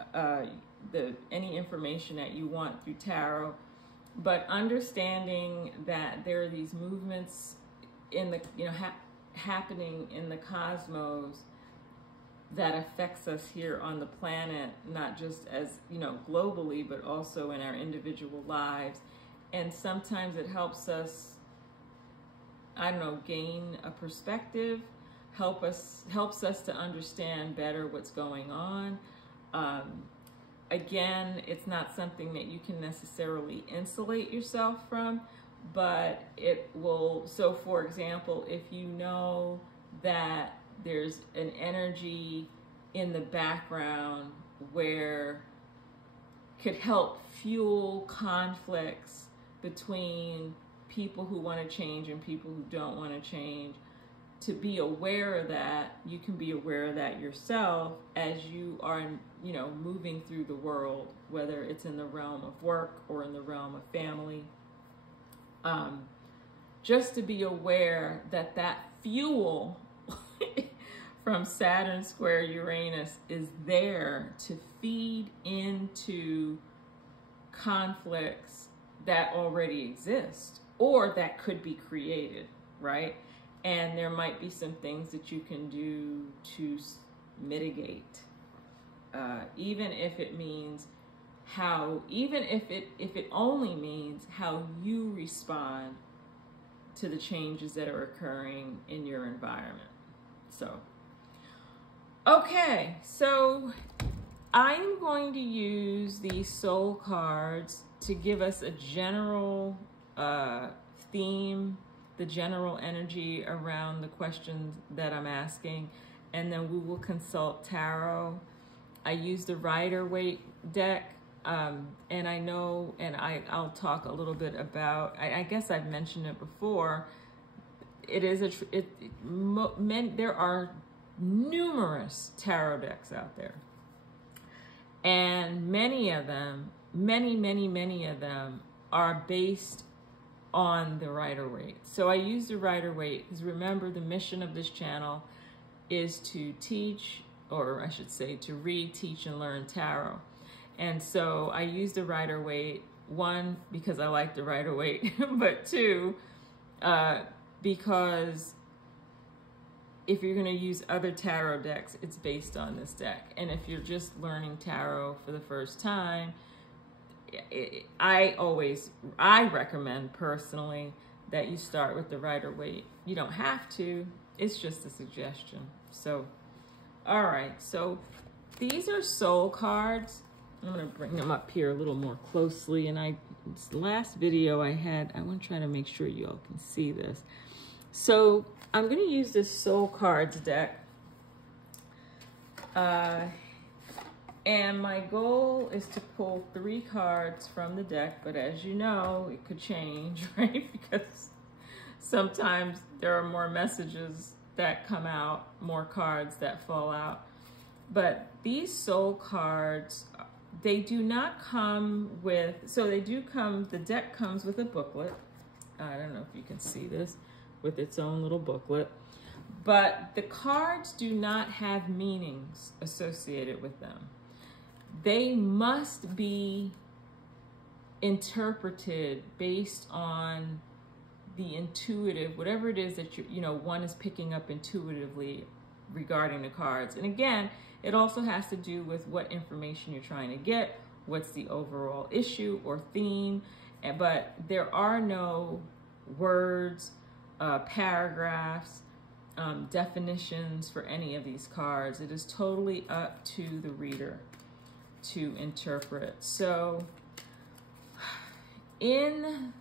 any information that you want through tarot, but understanding that there are these movements in the, you know, happening in the cosmos that affects us here on the planet, not just as, you know, globally, but also in our individual lives. And sometimes it helps us, I don't know, gain a perspective, helps us to understand better what's going on. Again, it's not something that you can necessarily insulate yourself from, but it will. So for example, if you know that there's an energy in the background where could help fuel conflicts between people who want to change and people who don't want to change, to be aware of that, you can be aware of that yourself as you are, you know, moving through the world, whether it's in the realm of work or in the realm of family. Just to be aware that that fuel from Saturn square Uranus is there to feed into conflicts that already exist or that could be created, right? And there might be some things that you can do to mitigate, even if it means even if it only means how you respond to the changes that are occurring in your environment. So, okay, so I'm going to use these soul cards to give us a general theme, the general energy around the questions that I'm asking, and then we will consult tarot. I use the Rider-Waite deck, and I know, and I'll talk a little bit about, I guess I've mentioned it before, it is there are numerous tarot decks out there, and many of them, many of them are based on the Rider-Waite. So I use the Rider-Waite because remember, the mission of this channel is to teach, or I should say to read, teach, and learn tarot. And so I use the Rider-Waite, one, because I like the Rider-Waite, but two, because if you're going to use other tarot decks, it's based on this deck. And if you're just learning tarot for the first time, I recommend personally that you start with the Rider-Waite. You don't have to, it's just a suggestion. So, all right, so these are soul cards. I'm gonna bring them up here a little more closely. And this last video I want to try to make sure you all can see this. So I'm gonna use this soul cards deck. And my goal is to pull 3 cards from the deck, but as you know, it could change, right? Because sometimes there are more messages that come out, more cards that fall out. But these soul cards, they do not come with, so they do come, the deck comes with a booklet. I don't know if you can see this, with its own little booklet. But the cards do not have meanings associated with them. They must be interpreted based on the intuitive, whatever it is that one is picking up intuitively regarding the cards. And again, it also has to do with what information you're trying to get, what's the overall issue or theme. But there are no words, paragraphs, definitions for any of these cards. It is totally up to the reader to interpret. So in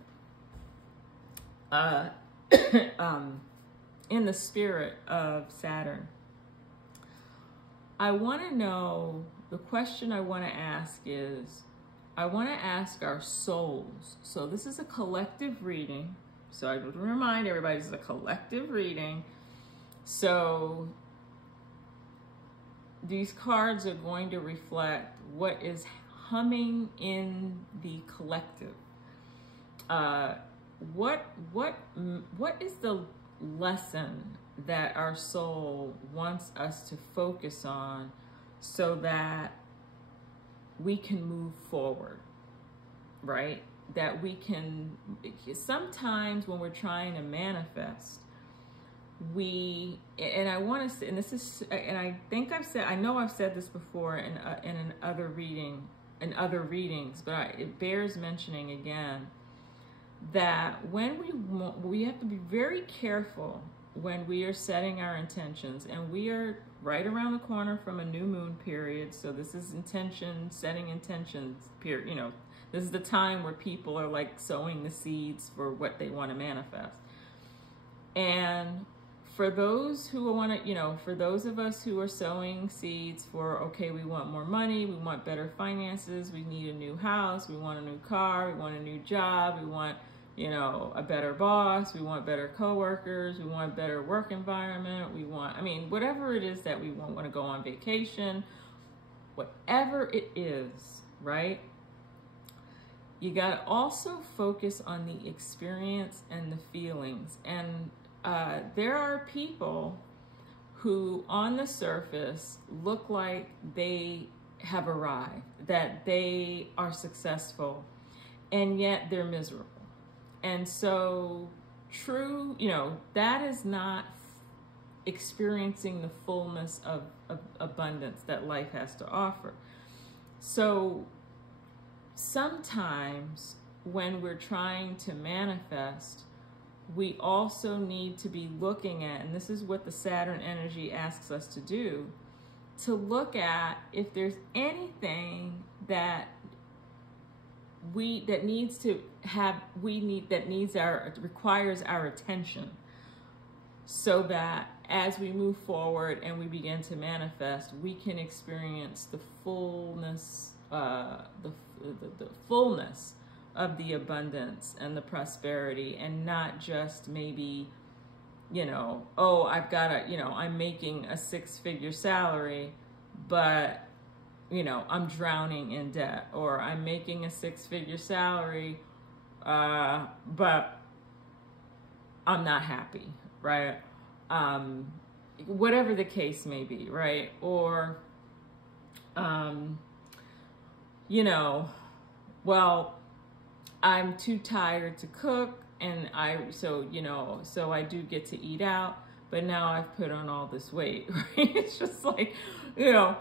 in the spirit of Saturn, I want to know, the question I want to ask is, I want to ask our souls. So this is a collective reading. So I would remind everybody, this is a collective reading. So these cards are going to reflect what is humming in the collective. What is the lesson that our soul wants us to focus on so that we can move forward, right? That we can, sometimes when we're trying to manifest, and I want to say, and this is, and I think I know I've said this before in other readings, but it bears mentioning again, that when we have to be very careful when we are setting our intentions, and we are right around the corner from a new moon period. So this is setting intentions period. You know, this is the time where people are like sowing the seeds for what they want to manifest. And for those who want to, you know, for those of us who are sowing seeds for, okay, we want more money, we want better finances, we need a new house, we want a new car, we want a new job, we want, you know, a better boss, we want better coworkers, we want a better work environment, we want, I mean, whatever it is that we want to go on vacation, whatever it is, right? You got to also focus on the experience and the feelings. And there are people who on the surface look like they have arrived, that they are successful, and yet they're miserable. And so true, you know, that is not experiencing the fullness of abundance that life has to offer. So sometimes when we're trying to manifest, we also need to be looking at, and this is what the Saturn energy asks us to do, to look at if there's anything that requires our attention, so that as we move forward and we begin to manifest, we can experience the fullness, the fullness of the abundance and the prosperity, and not just maybe, you know, oh, I'm making a 6-figure salary, but you know, I'm drowning in debt, or I'm making a 6-figure salary, but I'm not happy, right? Whatever the case may be, right? Or, you know, well, I'm too tired to cook, and so I do get to eat out, but now I've put on all this weight, right? It's just like, you know,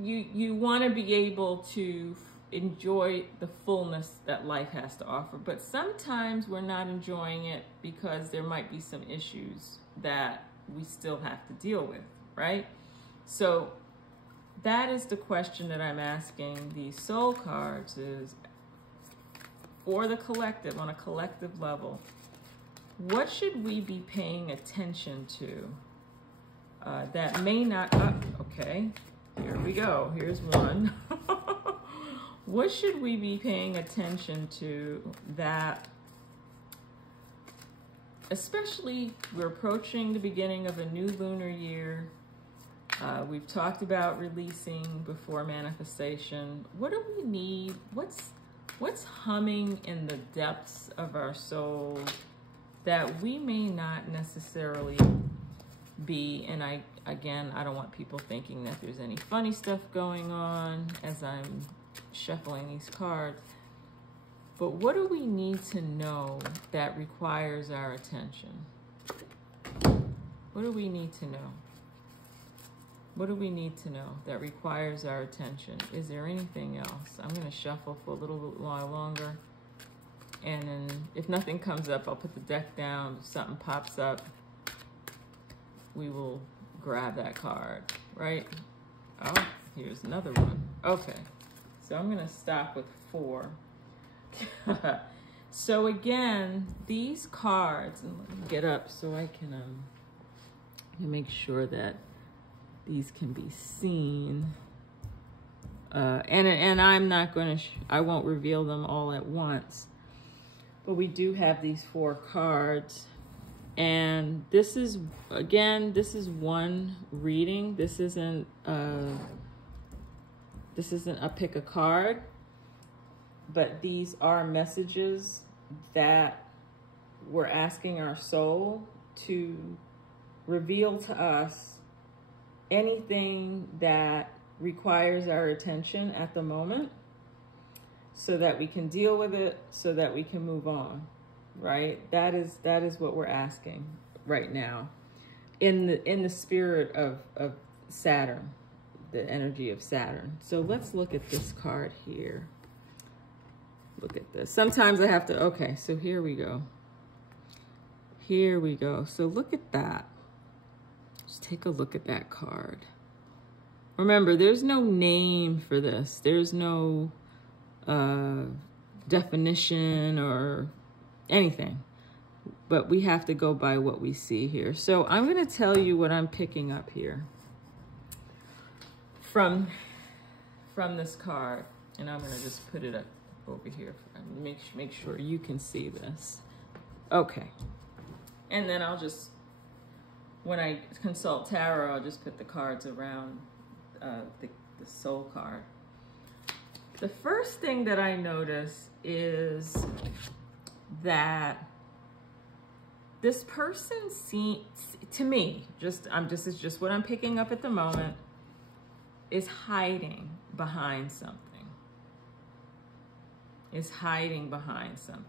you want to be able to enjoy the fullness that life has to offer, but sometimes we're not enjoying it because there might be some issues that we still have to deal with, right? So that is the question that I'm asking these soul cards, is for the collective, on a collective level, what should we be paying attention to that may not, okay, here we go, here's one. What should we be paying attention to that, especially we're approaching the beginning of a new lunar year. We've talked about releasing before manifestation. What do we need? What's humming in the depths of our soul that we may not necessarily be, and I don't want people thinking that there's any funny stuff going on as I'm shuffling these cards, but what do we need to know that requires our attention? What do we need to know? What do we need to know that requires our attention? Is there anything else? I'm going to shuffle for a little while longer, and then if nothing comes up, I'll put the deck down. If something pops up, we will grab that card, right? Oh, here's another one. Okay, so I'm going to stop with 4. So again, these cards, and let me get up so I can make sure that these can be seen. And I'm not going to, I won't reveal them all at once. But we do have these 4 cards. And this is, again, this is one reading. This isn't a pick a card. But these are messages that we're asking our soul to reveal to us anything that requires our attention at the moment, so that we can deal with it, so that we can move on, right? That is what we're asking right now, in the spirit of Saturn, the energy of Saturn. So let's look at this card here. Look at this. Sometimes I have to, okay, so here we go. Here we go. So look at that. Just take a look at that card. Remember, there's no name for this. There's no definition or anything. But we have to go by what we see here. So I'm going to tell you what I'm picking up here from this card. And I'm going to just put it up over here. Make sure you can see this. Okay. And then I'll just, when I consult tarot, I'll just put the cards around the soul card. The first thing that I notice is that this person seems, to me, this is just what I'm picking up at the moment, is hiding behind something. Is hiding behind something.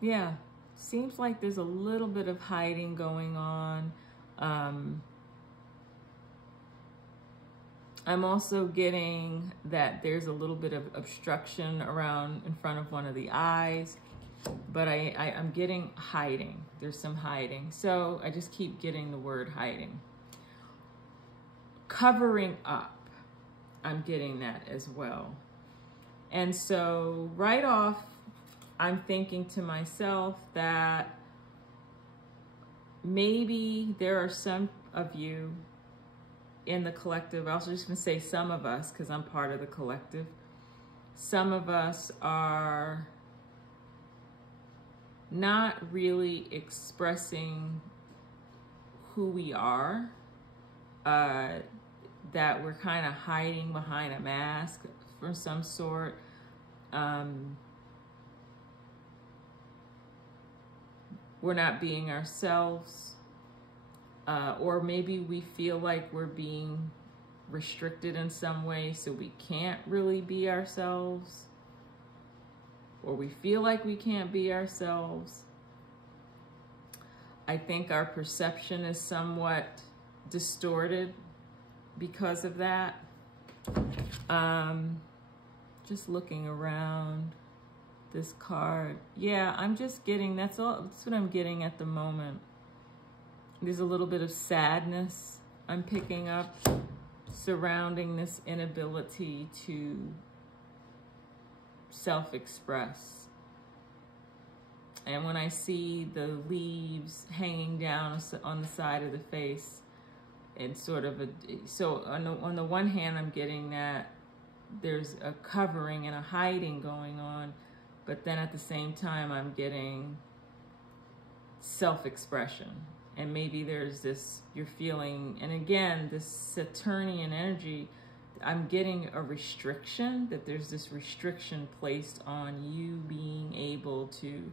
Yeah. Seems like there's a little bit of hiding going on. I'm also getting that there's a little bit of obstruction around in front of one of the eyes, but I'm getting hiding. There's some hiding. So I just keep getting the word hiding. Covering up, I'm getting that as well. And so right off, I'm thinking to myself that maybe there are some of you in the collective, I was just gonna say some of us, because I'm part of the collective. Some of us are not really expressing who we are, that we're kind of hiding behind a mask for some sort. We're not being ourselves, or maybe we feel like we're being restricted in some way, so we can't really be ourselves, or we feel like we can't be ourselves. I think our perception is somewhat distorted because of that. Just looking around this card. Yeah, I'm just getting, that's what I'm getting at the moment. There's a little bit of sadness I'm picking up surrounding this inability to self-express. And when I see the leaves hanging down on the side of the face, it's sort of a, so on the one hand, I'm getting that there's a covering and a hiding going on, but then at the same time, I'm getting self-expression. And maybe there's this, you're feeling, and again, this Saturnian energy, I'm getting a restriction, that there's this restriction placed on you being able to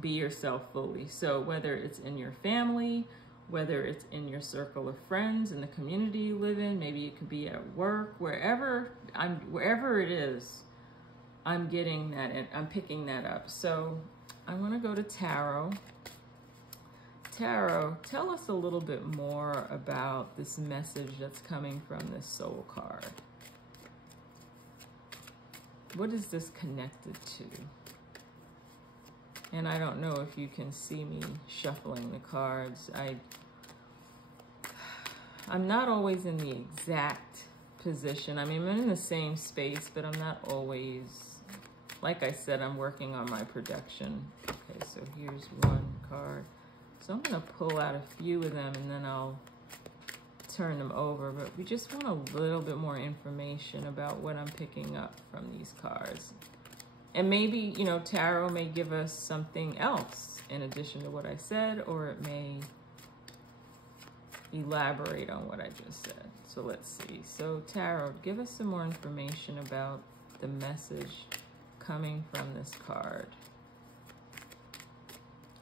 be yourself fully. So whether it's in your family, whether it's in your circle of friends, in the community you live in, maybe it could be at work, wherever it is, I'm getting that, and I'm picking that up. So I want to go to tarot. Tarot, tell us a little bit more about this message that's coming from this soul card. What is this connected to? And I don't know if you can see me shuffling the cards. I'm not always in the exact position. I mean, I'm in the same space, but I'm not always, like I said, I'm working on my production. Okay, so here's one card. So I'm going to pull out a few of them and then I'll turn them over. But we just want a little bit more information about what I'm picking up from these cards. And maybe, you know, tarot may give us something else in addition to what I said, or it may elaborate on what I just said. So let's see. So tarot, give us some more information about the message coming from this card.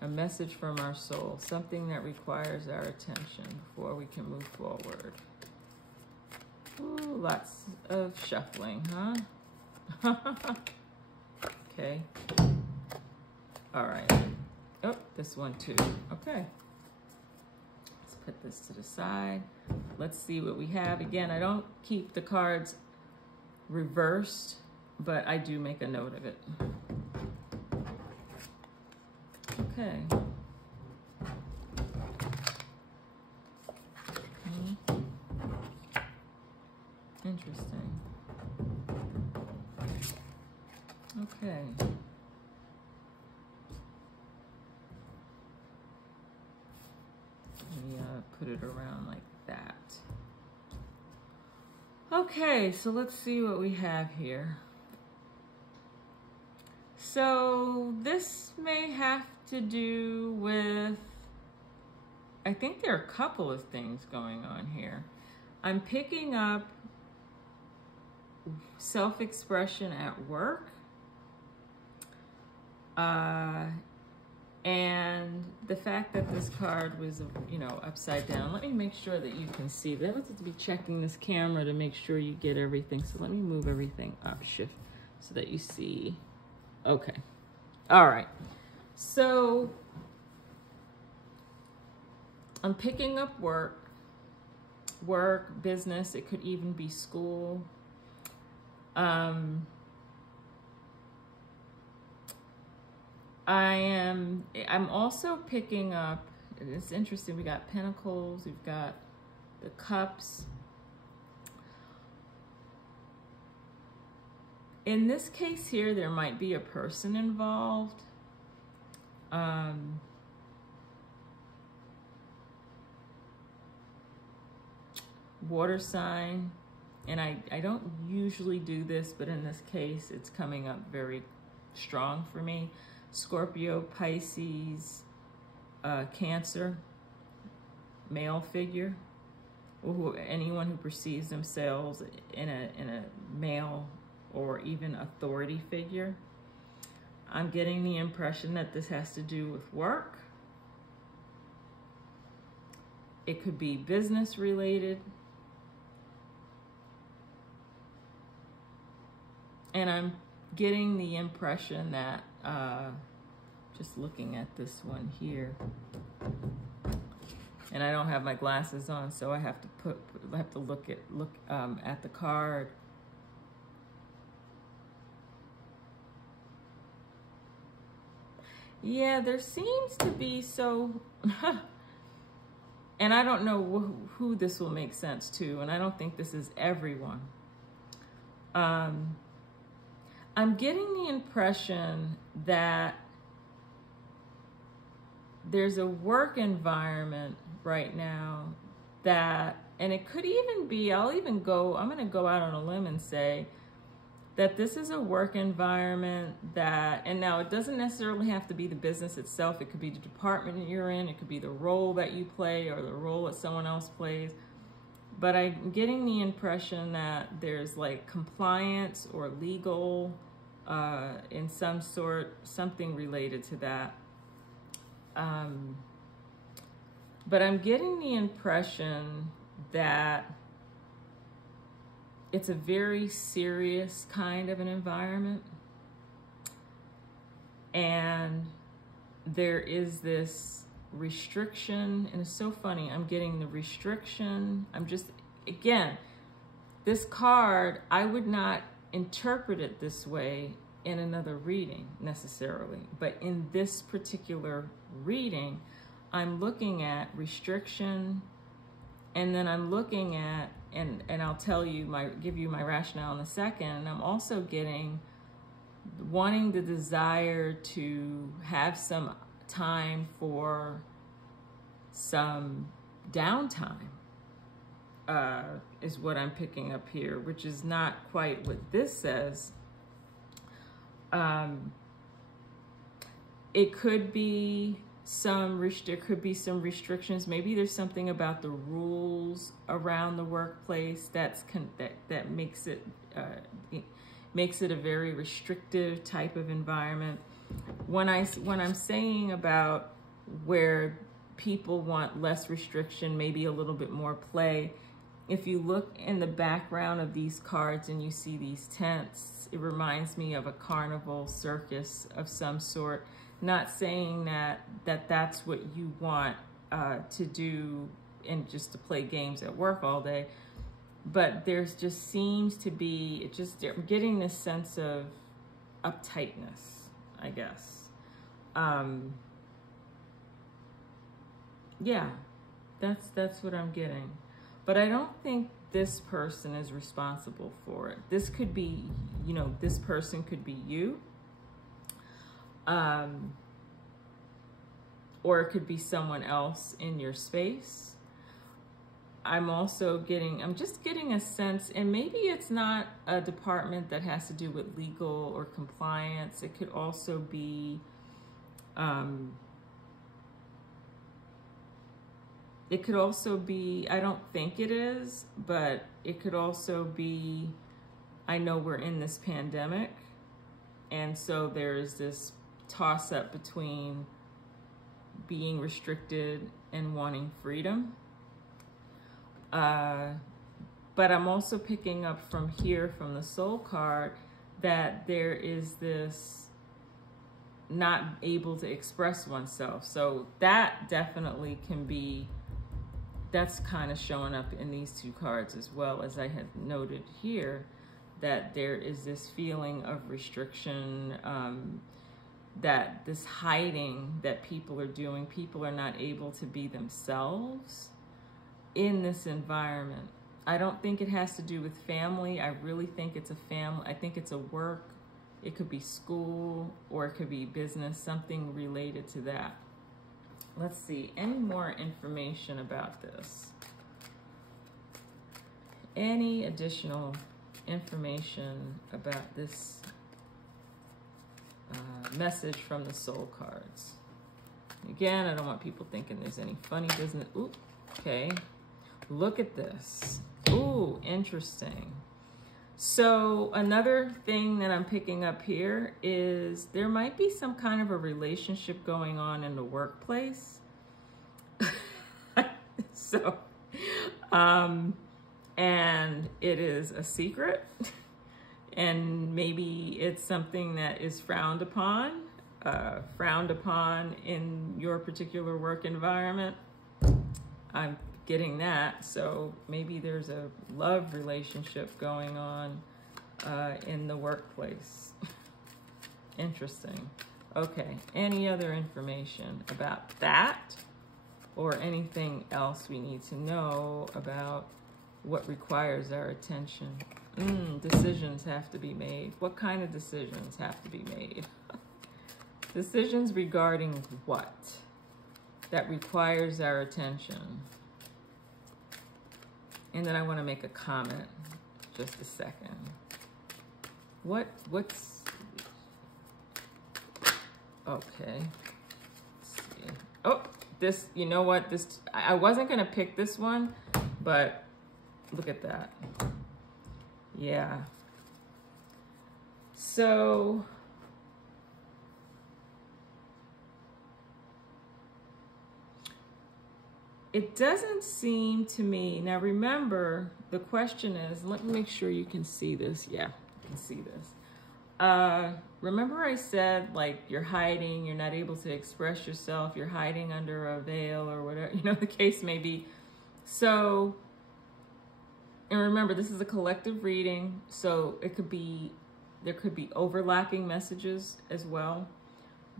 A message from our soul, something that requires our attention before we can move forward. Ooh, lots of shuffling, huh? Okay. All right. Oh, this one too. Okay. Let's put this to the side. Let's see what we have. Again, I don't keep the cards reversed, but I do make a note of it. Okay. Interesting. Okay. Let me put it around like that. Okay, so let's see what we have here. So this may have to do with, I think there are a couple of things going on here. I'm picking up self-expression at work. And the fact that this card was, you know, upside down. Let me make sure that you can see. That was to be checking this camera to make sure you get everything. So let me move everything up, shift, so that you see. Okay. All right. So I'm picking up work, business. It could even be school. I'm also picking up, it's interesting, we got Pentacles, we've got the Cups. In this case here, there might be a person involved. Water sign, and I don't usually do this, but in this case, it's coming up very strong for me. Scorpio, Pisces, Cancer, male figure, or anyone who perceives themselves in a male or even authority figure. I'm getting the impression that this has to do with work. It could be business related. And I'm getting the impression that, just looking at this one here, and I don't have my glasses on, so I have to look at the card. Yeah, there seems to be, so, and I don't know who this will make sense to, and I don't think this is everyone. I'm getting the impression that there's a work environment right now that, and it could even be, I'm going to go out on a limb and say that this is a work environment that, and now it doesn't necessarily have to be the business itself. It could be the department you're in. It could be the role that you play or the role that someone else plays. But I'm getting the impression that there's like compliance or legal in some sort, something related to that. But I'm getting the impression that it's a very serious kind of an environment. And there is this restriction, and it's so funny, I'm getting the restriction. I'm just, again, this card, I would not interpret it this way in another reading necessarily, but in this particular reading, I'm looking at restriction, and then I'm looking at, and I'll tell you give you my rationale in a second, and I'm also getting wanting the desire to have some time for some downtime, is what I'm picking up here, which is not quite what this says. It could be there could be some restrictions. Maybe there's something about the rules around the workplace that makes it a very restrictive type of environment. When I'm saying about where people want less restriction, maybe a little bit more play, if you look in the background of these cards and you see these tents, it reminds me of a carnival circus of some sort. Not saying that's what you want to do and just to play games at work all day, but there's just seems to be, I'm getting this sense of uptightness, I guess. Yeah, that's what I'm getting. But I don't think this person is responsible for it. This could be, this person could be you. Or it could be someone else in your space. I'm just getting a sense, and maybe it's not a department that has to do with legal or compliance. It could also be, I don't think it is, but it could also be, I know we're in this pandemic, and so there's this toss up between being restricted and wanting freedom. But I'm also picking up from here, from the Soul card, that there is this not able to express oneself. So that definitely can be, that's kind of showing up in these two cards, as well as I had noted here, that there is this feeling of restriction, that this hiding that people are doing, people are not able to be themselves in this environment. I don't think it has to do with family. I really think it's a family. I think it's a work. It could be school, or it could be business, something related to that. Let's see, any more information about this? Any additional information about this message from the Soul cards? Again, I don't want people thinking there's any funny business. Ooh, okay. Look at this. Ooh, interesting. So another thing that I'm picking up here is there might be some kind of a relationship going on in the workplace. So, and it is a secret, and maybe it's something that is frowned upon in your particular work environment. I'm getting that. So maybe there's a love relationship going on in the workplace. Interesting. Okay, any other information about that, or anything else we need to know about what requires our attention? Decisions have to be made. What kind of decisions have to be made? Decisions regarding what? That requires our attention. And then I want to make a comment. Just a second. What's... Okay. Let's see. Oh, this, you know what? This, I wasn't going to pick this one, but look at that. Yeah. So... it doesn't seem to me, now remember, the question is, let me make sure you can see this. Yeah, you can see this. Remember I said, like, you're hiding, you're not able to express yourself, you're hiding under a veil or whatever, the case may be. So, and remember, this is a collective reading, so it could be, there could be overlapping messages as well.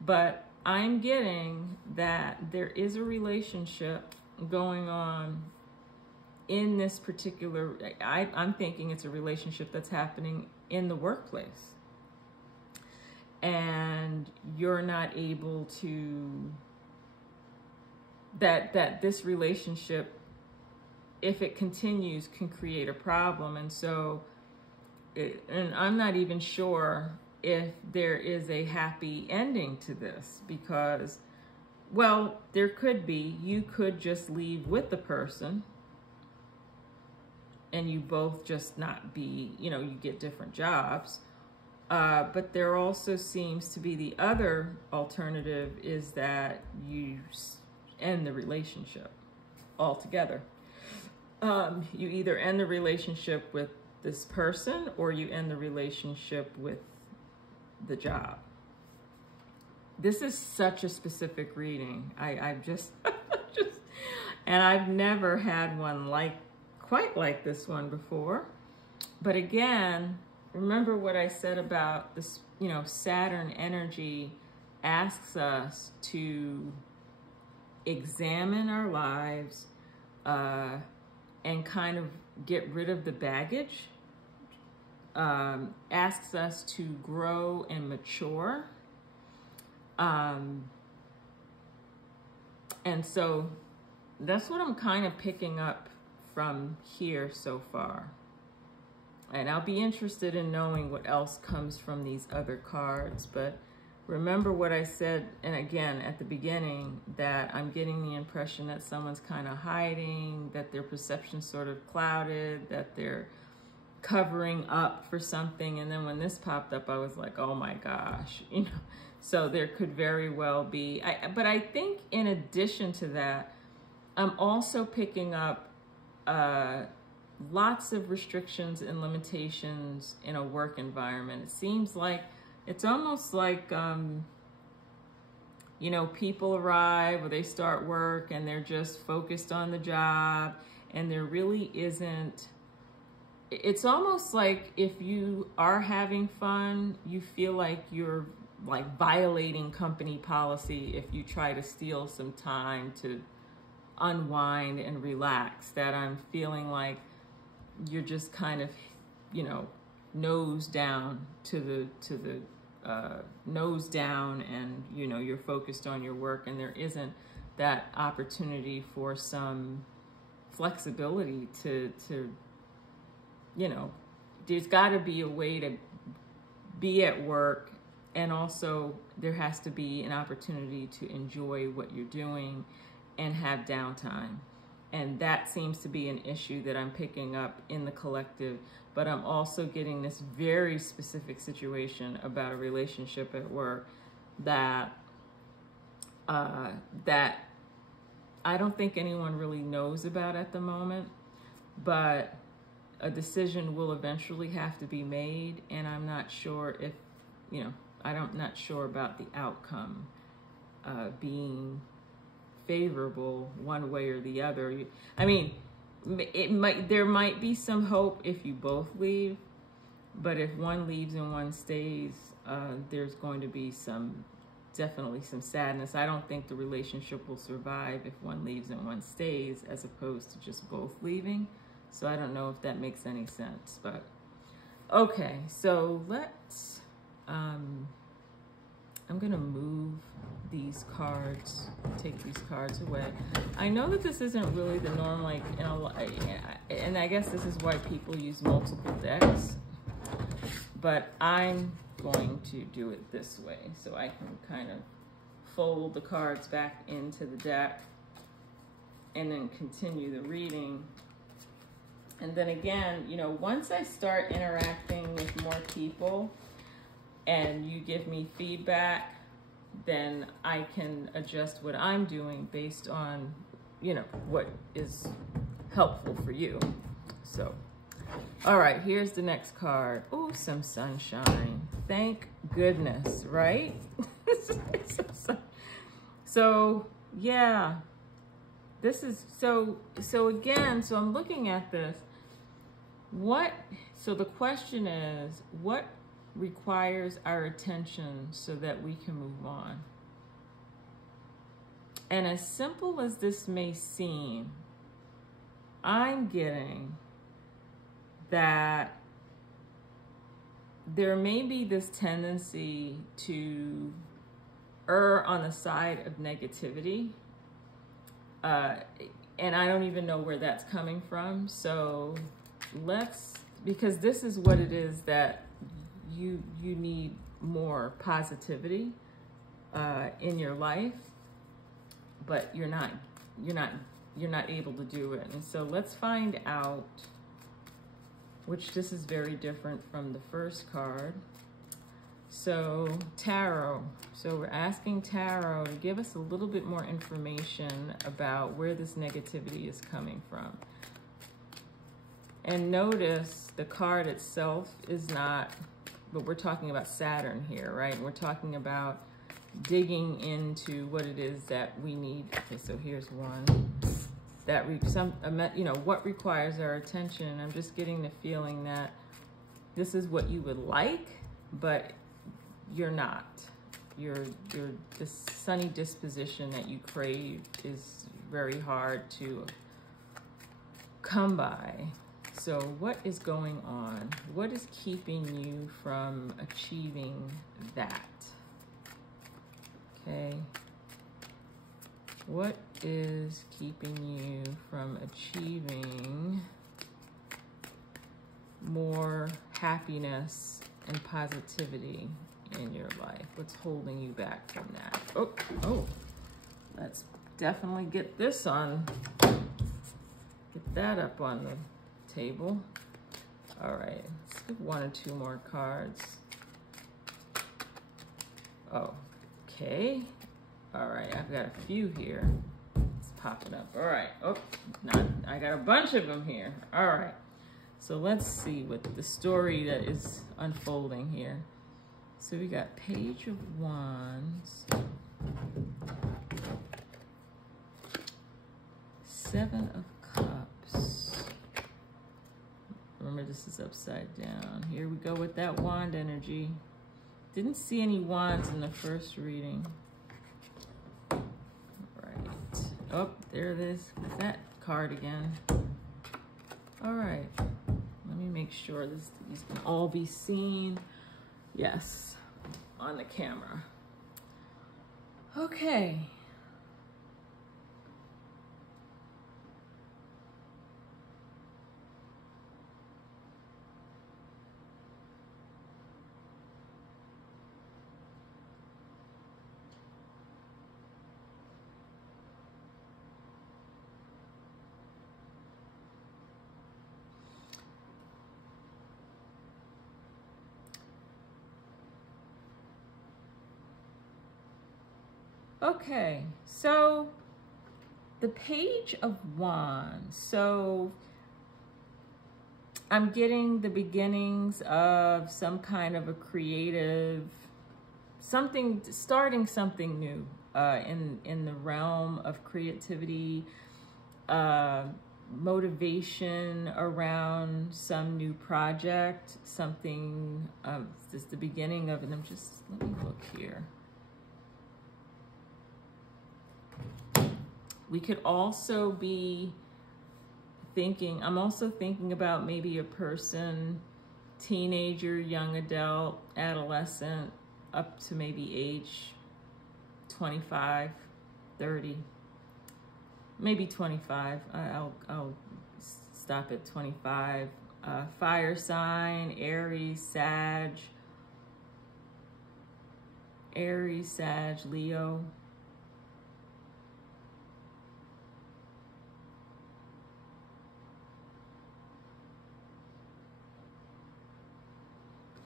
But I'm getting that there is a relationship going on in this particular, I'm thinking it's a relationship that's happening in the workplace. and you're not able to, that this relationship, if it continues, can create a problem. And so, and I'm not even sure if there is a happy ending to this, because, well, there could be. You could just leave with the person and you both just not be, you know, you get different jobs. But there also seems to be the other alternative, is that you end the relationship altogether. You either end the relationship with this person, or you end the relationship with the job. This is such a specific reading. I've just, and I've never had one quite like this one before. But again, remember what I said about this, you know, Saturn energy asks us to examine our lives, and kind of get rid of the baggage, asks us to grow and mature. And so that's what I'm kind of picking up from here so far. And I'll be interested in knowing what else comes from these other cards. But remember what I said, and again, at the beginning, that I'm getting the impression that someone's kind of hiding, that their perception's sort of clouded, that they're covering up for something. And then when this popped up, I was like, oh my gosh, you know. So there could very well be, but I think in addition to that, I'm also picking up lots of restrictions and limitations in a work environment. It seems like, it's almost like, you know, people arrive or they start work and they're just focused on the job, and there really isn't, it's almost like if you are having fun, you feel like you're like violating company policy if you try to steal some time to unwind and relax. That I'm feeling like you're just kind of, you know, nose down to the nose down, and you know, you're focused on your work, and there isn't that opportunity for some flexibility to you know, there's got to be a way to be at work, and also there has to be an opportunity to enjoy what you're doing and have downtime. And that seems to be an issue that I'm picking up in the collective. But I'm also getting this very specific situation about a relationship at work that that I don't think anyone really knows about at the moment, but a decision will eventually have to be made, and I'm not sure if, you know, I'm not sure about the outcome being favorable one way or the other. I mean, there might be some hope if you both leave, but if one leaves and one stays, there's going to be definitely some sadness. I don't think the relationship will survive if one leaves and one stays, as opposed to just both leaving. So I don't know if that makes any sense, but okay. So let's, I'm gonna move these cards, take these cards away. I know that this isn't really the norm, like, you know, and I guess this is why people use multiple decks, but I'm going to do it this way so I can kind of fold the cards back into the deck and then continue the reading. And then again, you know, once I start interacting with more people and you give me feedback, then I can adjust what I'm doing based on, you know, what is helpful for you. So, all right, here's the next card. Oh, some sunshine. Thank goodness, right? So, yeah, this is, so again, so I'm looking at this. So the question is, what requires our attention so that we can move on? And as simple as this may seem, I'm getting that there may be this tendency to err on the side of negativity. And I don't even know where that's coming from. So because this is what it is that you need more positivity in your life, but you're not able to do it. And so let's find out, which this is very different from the first card. So Tarot. So we're asking Tarot to give us a little bit more information about where this negativity is coming from. And notice the card itself is not, but we're talking about Saturn here, right? And we're talking about digging into what it is that we need. Okay, so here's one. That what requires our attention. I'm just getting the feeling that this is what you would like, but you're not. The sunny disposition that you crave is very hard to come by. So what is going on? What is keeping you from achieving that? Okay. What is keeping you from achieving more happiness and positivity in your life? What's holding you back from that? Oh, let's definitely get this on, get that up on the table. All right, let's get one or two more cards. Okay. All right, I've got a few here. It's popping up. All right. I got a bunch of them here. All right. So let's see what the story that is unfolding here. So we got Page of Wands, Seven of Cups. Remember, this is upside down. Here we go with that wand energy. Didn't see any wands in the first reading. Oh, there it is. It's that card again. All right. Let me make sure these can all be seen. Yes, on the camera. Okay. Okay, so the Page of Wands. So I'm getting the beginnings of some kind of a creative, starting something new in the realm of creativity, motivation around some new project, something, this is the beginning of it. Let me look here. We could also be thinking, I'm also thinking about maybe a person, teenager, young adult, adolescent, up to maybe age 25, 30, maybe 25. I'll stop at 25. Fire sign, Aries, Sag, Leo.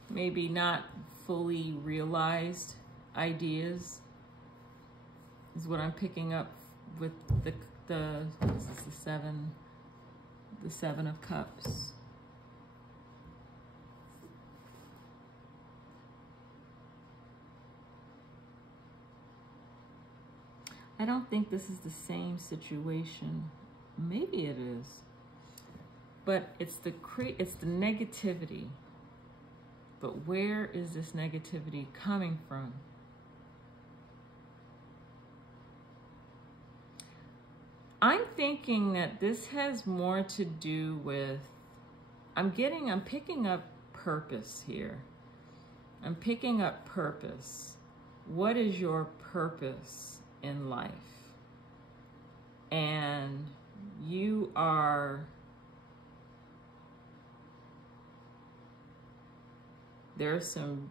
Maybe not fully realized ideas is what I'm picking up with this is the Seven of Cups. I don't think this is the same situation. Maybe it is, but it's the negativity. But where is this negativity coming from? I'm thinking that this has more to do with, I'm picking up purpose here. I'm picking up purpose. What is your purpose in life? And you are, there's some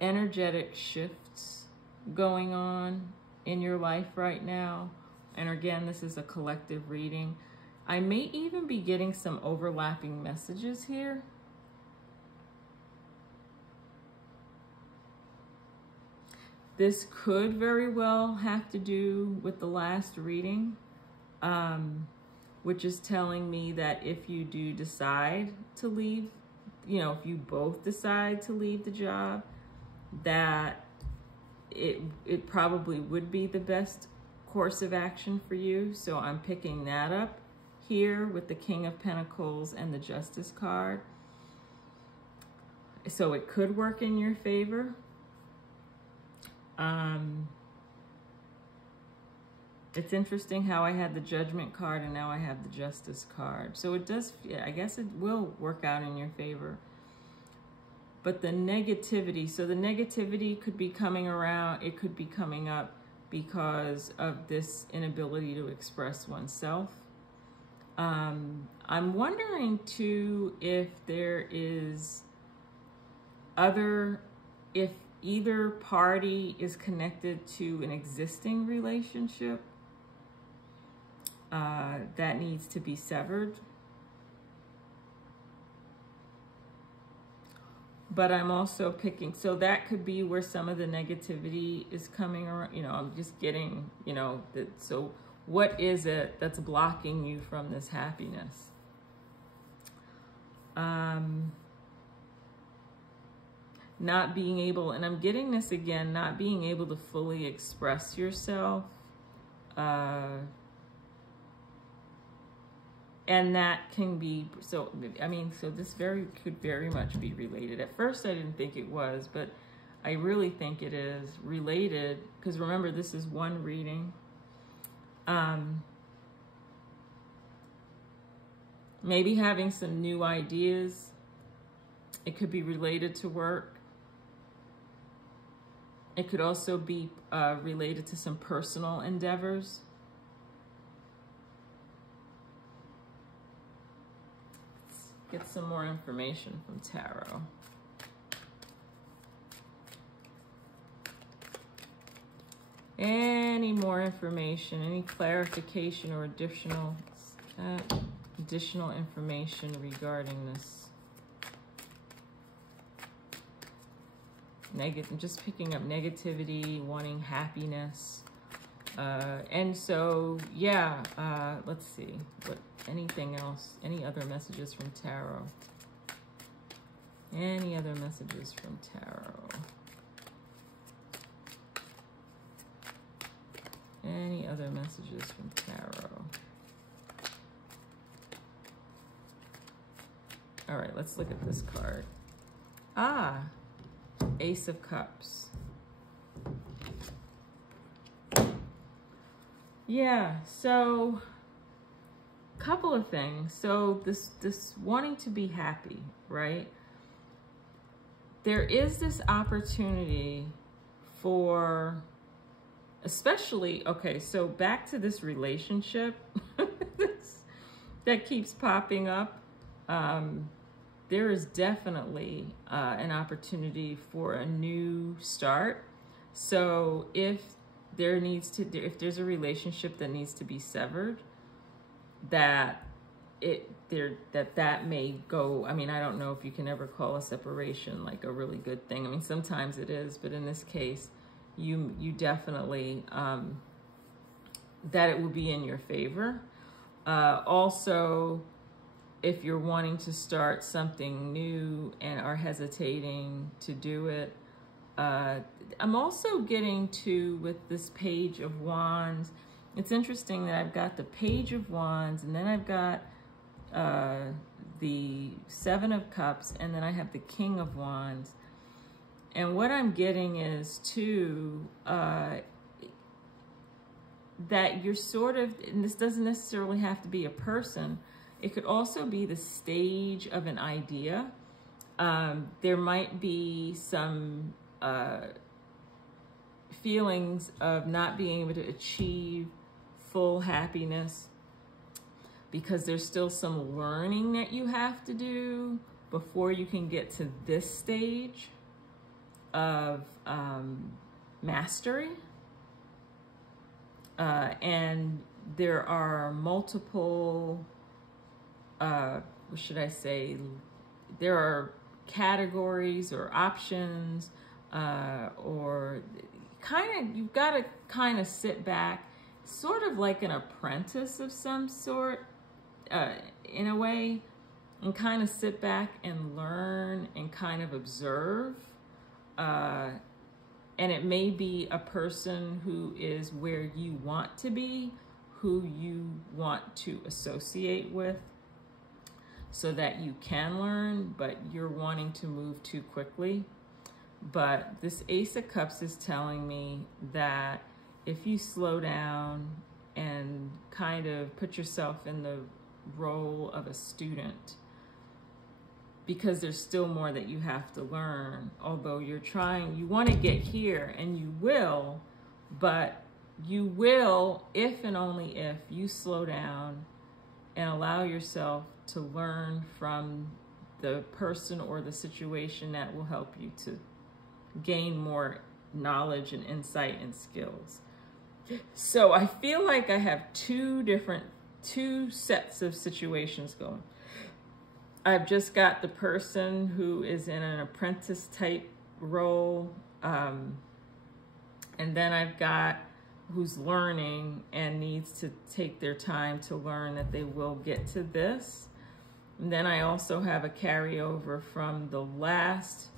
energetic shifts going on in your life right now. And again, this is a collective reading. I may even be getting some overlapping messages here. This could very well have to do with the last reading, which is telling me that if you do decide to leave, you know, if you both decide to leave the job, that it probably would be the best course of action for you. So I'm picking that up here with the King of Pentacles and the Justice card. So it could work in your favor. It's interesting how I had the Judgment card and now I have the Justice card. So it does, I guess it will work out in your favor. But the negativity, so the negativity could be coming around, it could be coming up because of this inability to express oneself. I'm wondering too if there is if either party is connected to an existing relationship that needs to be severed. But I'm also picking, so that could be where some of the negativity is coming around. You know, I'm just getting, you know, so what is it that's blocking you from this happiness? Not being able, and I'm getting this again, not being able to fully express yourself. And that can be, so, I mean, so this could very much be related. At first I didn't think it was, but I really think it is related, because remember, this is one reading. Maybe having some new ideas. It could be related to work. It could also be related to some personal endeavors. Let's get some more information from Tarot. Any more information, any clarification or additional information regarding this? I'm just picking up negativity, wanting happiness. And so, yeah, let's see. Anything else? Any other messages from Tarot? Any other messages from Tarot? Any other messages from Tarot? All right, let's look at this card. Ace of Cups. Yeah, so couple of things. So this wanting to be happy, right? There is this opportunity for, especially, okay, so back to this relationship that keeps popping up. There is definitely an opportunity for a new start. So if there's a relationship that needs to be severed, that may go, I mean, I don't know if you can ever call a separation like a really good thing. I mean, sometimes it is, but in this case, you definitely, that it will be in your favor. Also, if you're wanting to start something new and are hesitating to do it, I'm also getting to, with this Page of Wands, it's interesting that I've got the Page of Wands, and then I've got the Seven of Cups, and then I have the King of Wands. And what I'm getting is, too, that you're sort of, and this doesn't necessarily have to be a person, it could also be the stage of an idea There might be some feelings of not being able to achieve full happiness because there's still some learning that you have to do before you can get to this stage of mastery. And there are multiple, what should I say? There are categories or options, or you've got to kind of sit back, sort of like an apprentice of some sort, in a way, and kind of sit back and learn and kind of observe. And it may be a person who is where you want to be, who you want to associate with so that you can learn, but you're wanting to move too quickly. But this Ace of Cups is telling me that if you slow down and kind of put yourself in the role of a student, because there's still more that you have to learn, although you want to get here, and you will, but you will if and only if you slow down and allow yourself to learn from the person or the situation that will help you to gain more knowledge and insight and skills. So I feel like I have two sets of situations going. I've just got the person who is in an apprentice type role, and then I've got who's learning and needs to take their time to learn that they will get to this. And then I also have a carryover from the last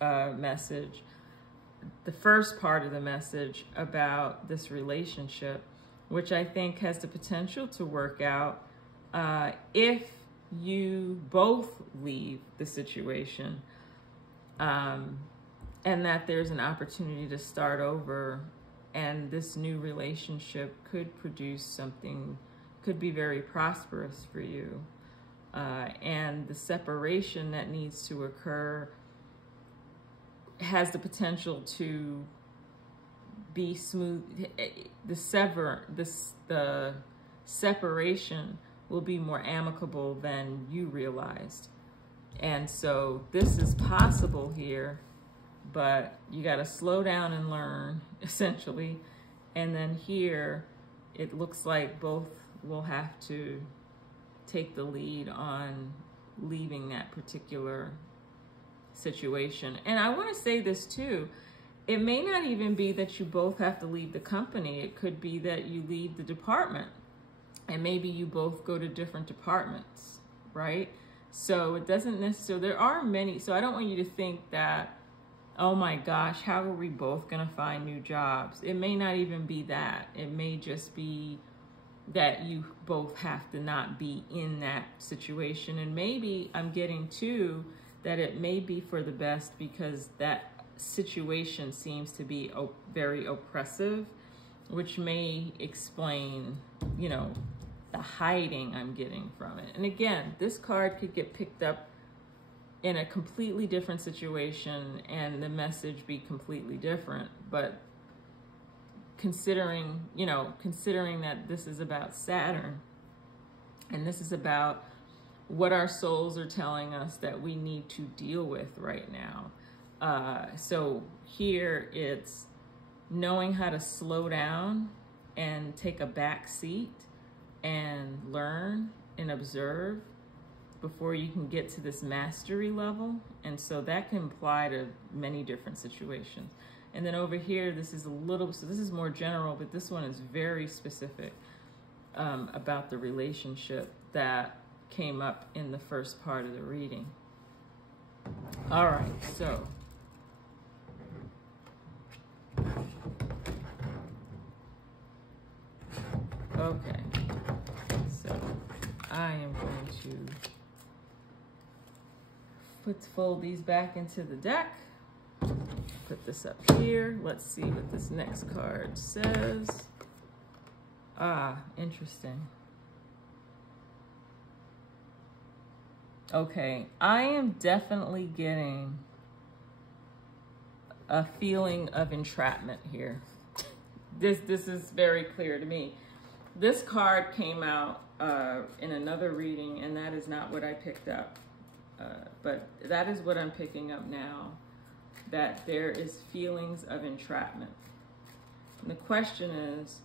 message, the first part of the message about this relationship, which I think has the potential to work out if you both leave the situation, and that there's an opportunity to start over, and this new relationship could produce something, could be very prosperous for you. And the separation that needs to occur has the potential to be smooth. The separation will be more amicable than you realized. And so this is possible here, but you got to slow down and learn, essentially. And then here, it looks like both will have to take the lead on leaving that particular situation. And I want to say this too, it may not even be that you both have to leave the company. It could be that you leave the department, and maybe you both go to different departments, right? So it doesn't necessarily, there are many, so I don't want you to think that, oh my gosh, how are we both gonna find new jobs? It may not even be that. It may just be that you both have to not be in that situation. And maybe I'm getting to that it may be for the best, because that situation seems to be very oppressive, which may explain, you know, the hiding I'm getting from it. And again, this card could get picked up in a completely different situation and the message be completely different. But considering that this is about Saturn, and this is about what our souls are telling us that we need to deal with right now. So here it's knowing how to slow down and take a back seat and learn and observe before you can get to this mastery level. And so that can apply to many different situations. And then over here, this is so this is more general, but this one is very specific about the relationship that came up in the first part of the reading. All right, so okay, so I am going to fold these back into the deck. Put this up here. Let's see what this next card says. Ah, interesting. Okay, I am definitely getting a feeling of entrapment here. This is very clear to me. This card came out in another reading, and that is not what I picked up. But that is what I'm picking up now, that there is feelings of entrapment. And the question is,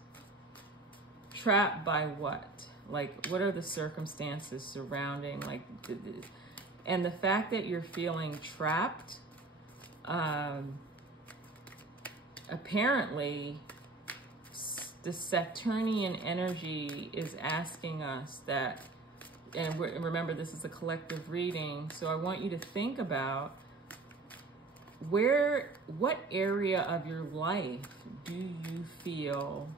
trapped by what? Like, what are the circumstances surrounding, like, and the fact that you're feeling trapped, apparently the Saturnian energy is asking us that, and remember, this is a collective reading, so I want you to think about what area of your life do you feel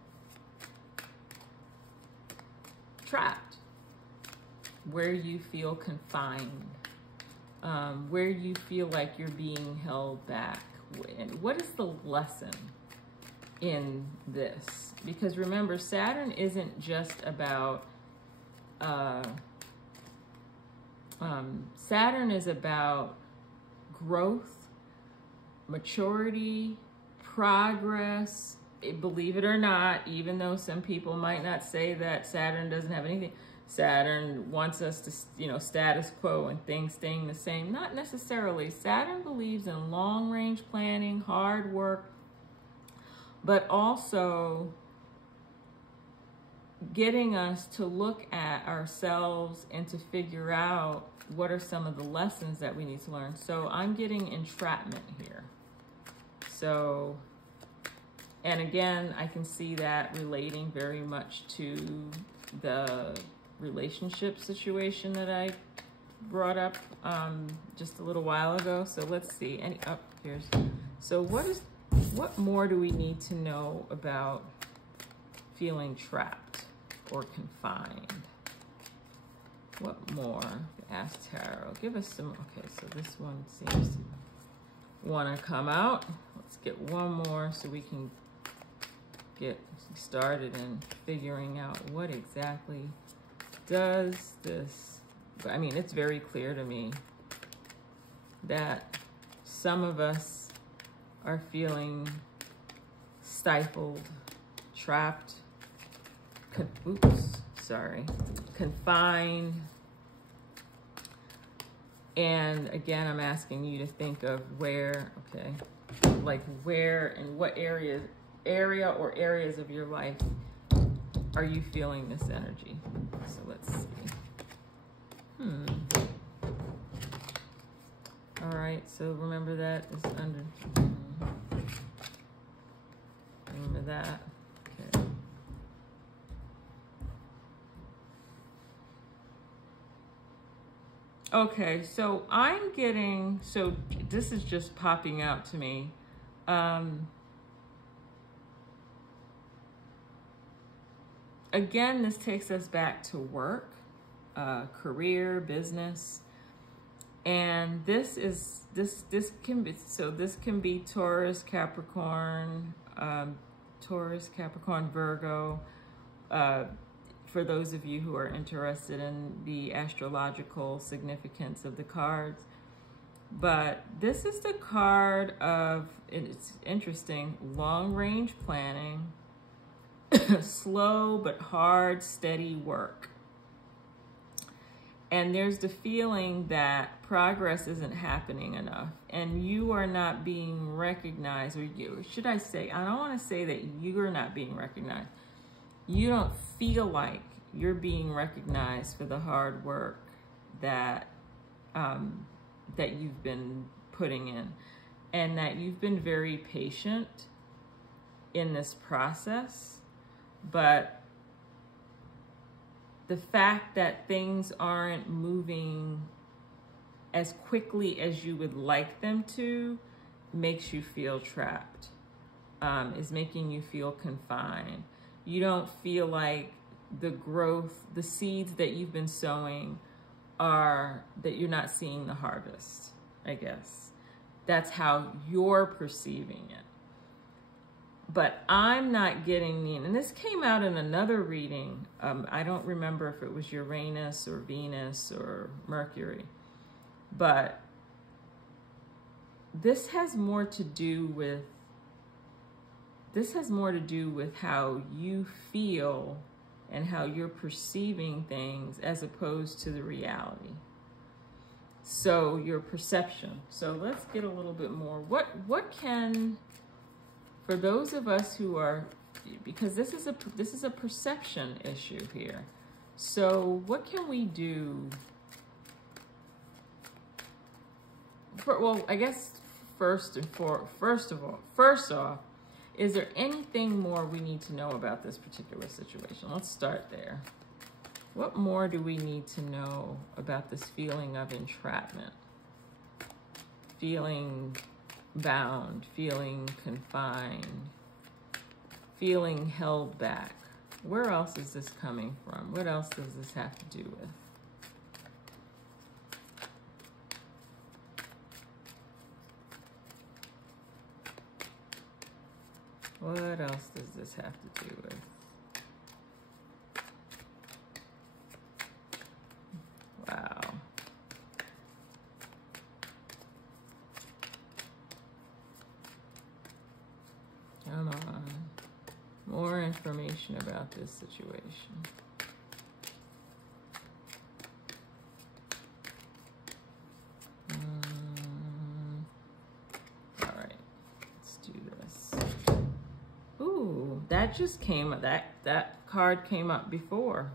trapped, where you feel confined, where you feel like you're being held back. And what is the lesson in this? Because remember, Saturn isn't just about, Saturn is about growth, maturity, progress. Believe it or not, even though some people might not say that Saturn doesn't have anything, Saturn wants us to, you know, status quo and things staying the same. Not necessarily. Saturn believes in long-range planning, hard work, but also getting us to look at ourselves and to figure out what are some of the lessons that we need to learn. So I'm getting entrapment here. So, and again, I can see that relating very much to the relationship situation that I brought up just a little while ago. So let's see. So what more do we need to know about feeling trapped or confined? What more? Ask Tarot. Give us some. Okay, so this one seems to want to come out. Let's get one more so we can get started in figuring out what exactly does this. I mean, it's very clear to me that some of us are feeling stifled, trapped, confined. And again, I'm asking you to think of where, okay, like where and what area or areas of your life are you feeling this energy? So let's see. All right, so remember that is under, remember that, okay. Okay, so I'm getting, so this is just popping out to me. Again, this takes us back to work, career, business. And this can be Taurus, Capricorn, Virgo. For those of you who are interested in the astrological significance of the cards. But this is the card of, it's interesting, long-range planning, slow but hard, steady work. And there's the feeling that progress isn't happening enough and you are not being recognized, or should I say, I don't want to say that you are not being recognized. You don't feel like you're being recognized for the hard work that that you've been putting in, and that you've been very patient in this process. But the fact that things aren't moving as quickly as you would like them to makes you feel trapped, is making you feel confined. You don't feel like the growth, the seeds that you've been sowing that you're not seeing the harvest, I guess. That's how you're perceiving it. But I'm not getting the, and this came out in another reading. I don't remember if it was Uranus or Venus or Mercury, but this has more to do with how you feel and how you're perceiving things as opposed to the reality. So your perception. So let's get a little bit more. What can, for those of us who are, because this is a perception issue here. So what can we do? Well, I guess first off, is there anything more we need to know about this particular situation? Let's start there. What more do we need to know about this feeling of entrapment? Feeling bound, feeling confined, feeling held back. Where else is this coming from? What else does this have to do with? What else does this have to do with? Wow. Come on. More information about this situation. All right, let's do this. Ooh, that just came, that card came up before.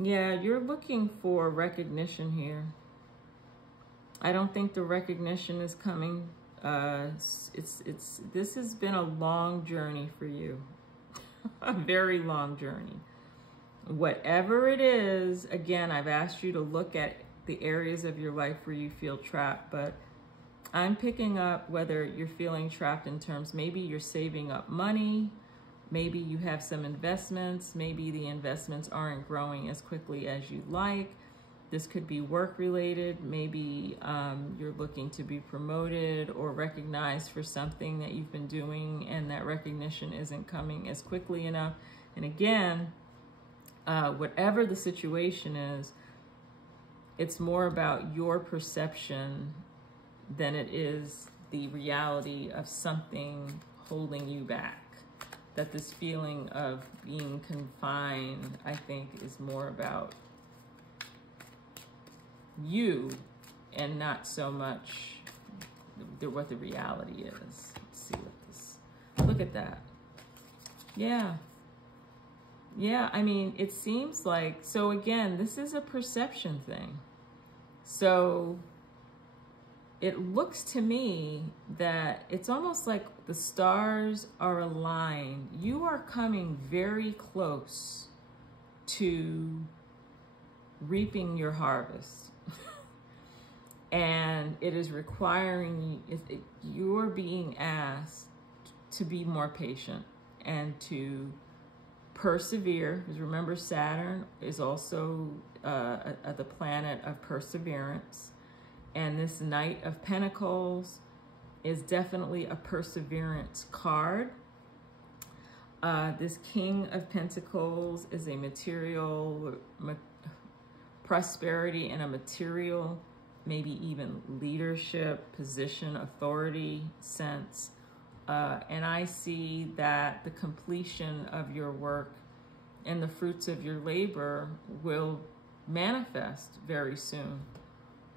Yeah, you're looking for recognition here. I don't think the recognition is coming. This has been a long journey for you. A very long journey. Whatever it is, again, I've asked you to look at the areas of your life where you feel trapped, but I'm picking up whether you're feeling trapped in terms, maybe you're saving up money, maybe you have some investments, maybe the investments aren't growing as quickly as you'd like. This could be work related. Maybe you're looking to be promoted or recognized for something that you've been doing and that recognition isn't coming as quickly enough. And again, whatever the situation is, it's more about your perception than it is the reality of something holding you back. That this feeling of being confined, I think, is more about you and not so much what the reality is. Let's see what this, look at that. Yeah. Yeah, I mean, it seems like, so again, this is a perception thing. So it looks to me that it's almost like the stars are aligned. You are coming very close to reaping your harvest. And it is requiring, you're being asked to be more patient and to persevere. Because remember, Saturn is also the planet of perseverance. And this Knight of Pentacles is definitely a perseverance card. This King of Pentacles is a material, prosperity and a material, maybe even leadership, position, authority sense. And I see that the completion of your work and the fruits of your labor will manifest very soon.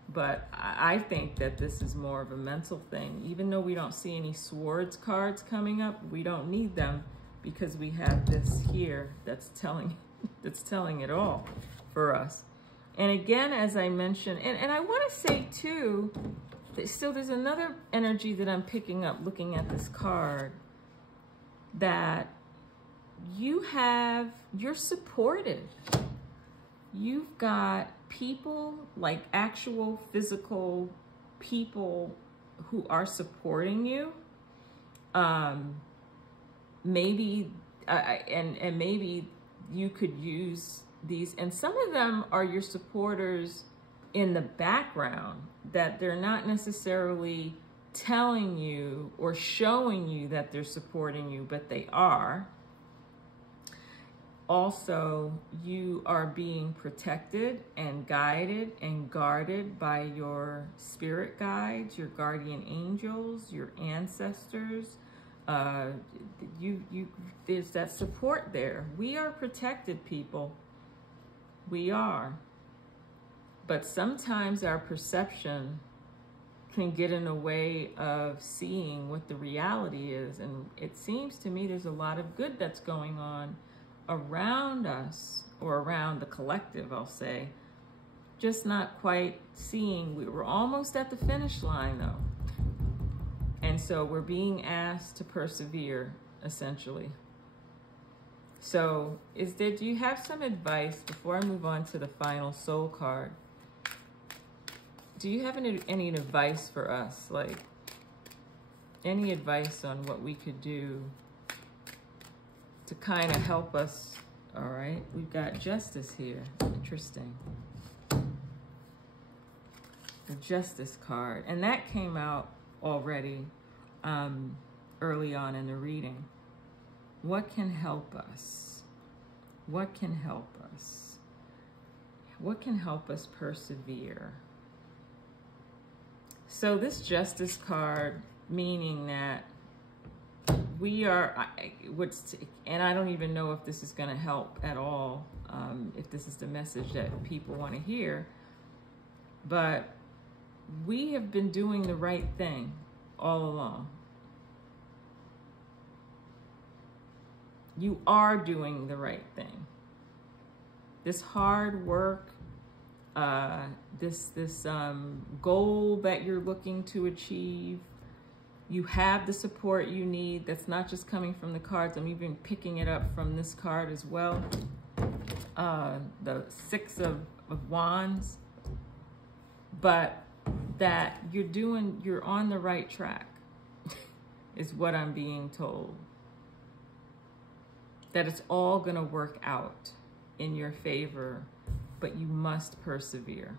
But I think that this is more of a mental thing. Even though we don't see any swords cards coming up, we don't need them because we have this here that's telling it all for us. And again, as I mentioned, and I want to say too, so there's another energy that I'm picking up looking at this card, that you're supported. You've got people, like actual physical people who are supporting you. Maybe, and maybe you could use these, and some of them are your supporters in the background that they're not necessarily telling you or showing you that they're supporting you, but they are. Also, you are being protected and guided and guarded by your spirit guides, your guardian angels, your ancestors. There's that support there. We are protected, people. We are. But sometimes our perception can get in the way of seeing what the reality is. And it seems to me there's a lot of good that's going on around us, or around the collective, I'll say, just not quite seeing. We're almost at the finish line, though. And so we're being asked to persevere, essentially. So do you have some advice before I move on to the final soul card? Do you have any advice for us? Like, any advice on what we could do to kind of help us? All right, we've got Justice here. Interesting. The Justice card. And that came out already early on in the reading. What can help us? What can help us? What can help us persevere? So this Justice card, meaning that we are, and I don't even know if this is going to help at all, if this is the message that people want to hear, but we have been doing the right thing all along. You are doing the right thing. This hard work, this goal that you're looking to achieve, you have the support you need. That's not just coming from the cards. I'm even picking it up from this card as well. The Six of Wands. But that you're on the right track is what I'm being told. That it's all going to work out in your favor, but you must persevere.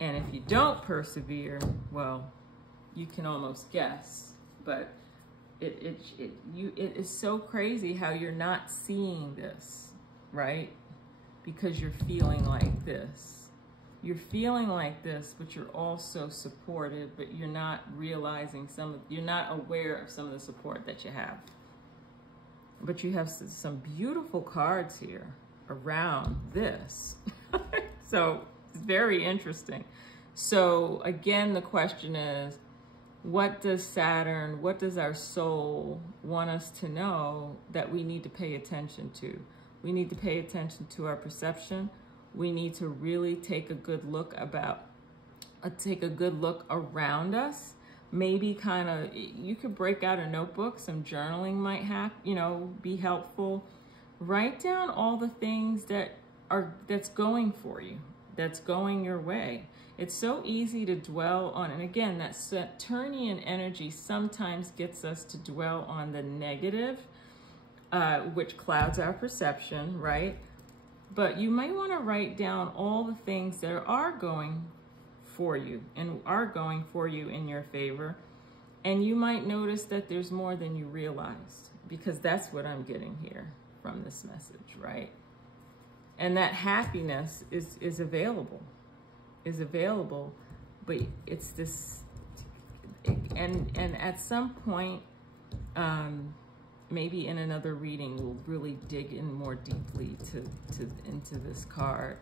And if you don't persevere, well, you can almost guess, but it is so crazy how you're not seeing this, right? Because you're feeling like this. You're feeling like this, but you're also supported, but you're not realizing you're not aware of some of the support that you have. But you have some beautiful cards here around this. So it's very interesting. So again, the question is, what does Saturn, what does our soul want us to know that we need to pay attention to? We need to pay attention to our perception. We need to really take a good look around us. Maybe kind of, you could break out a notebook, some journaling might have, be helpful. Write down all the things that's going for you, that's going your way. It's so easy to dwell on, and again, that Saturnian energy sometimes gets us to dwell on the negative, which clouds our perception, right? But you might want to write down all the things that are going for you and are going for you in your favor. And you might notice that there's more than you realized, because that's what I'm getting here from this message, right? And that happiness is available, but it's this, and at some point, maybe in another reading, we'll really dig in more deeply into this card.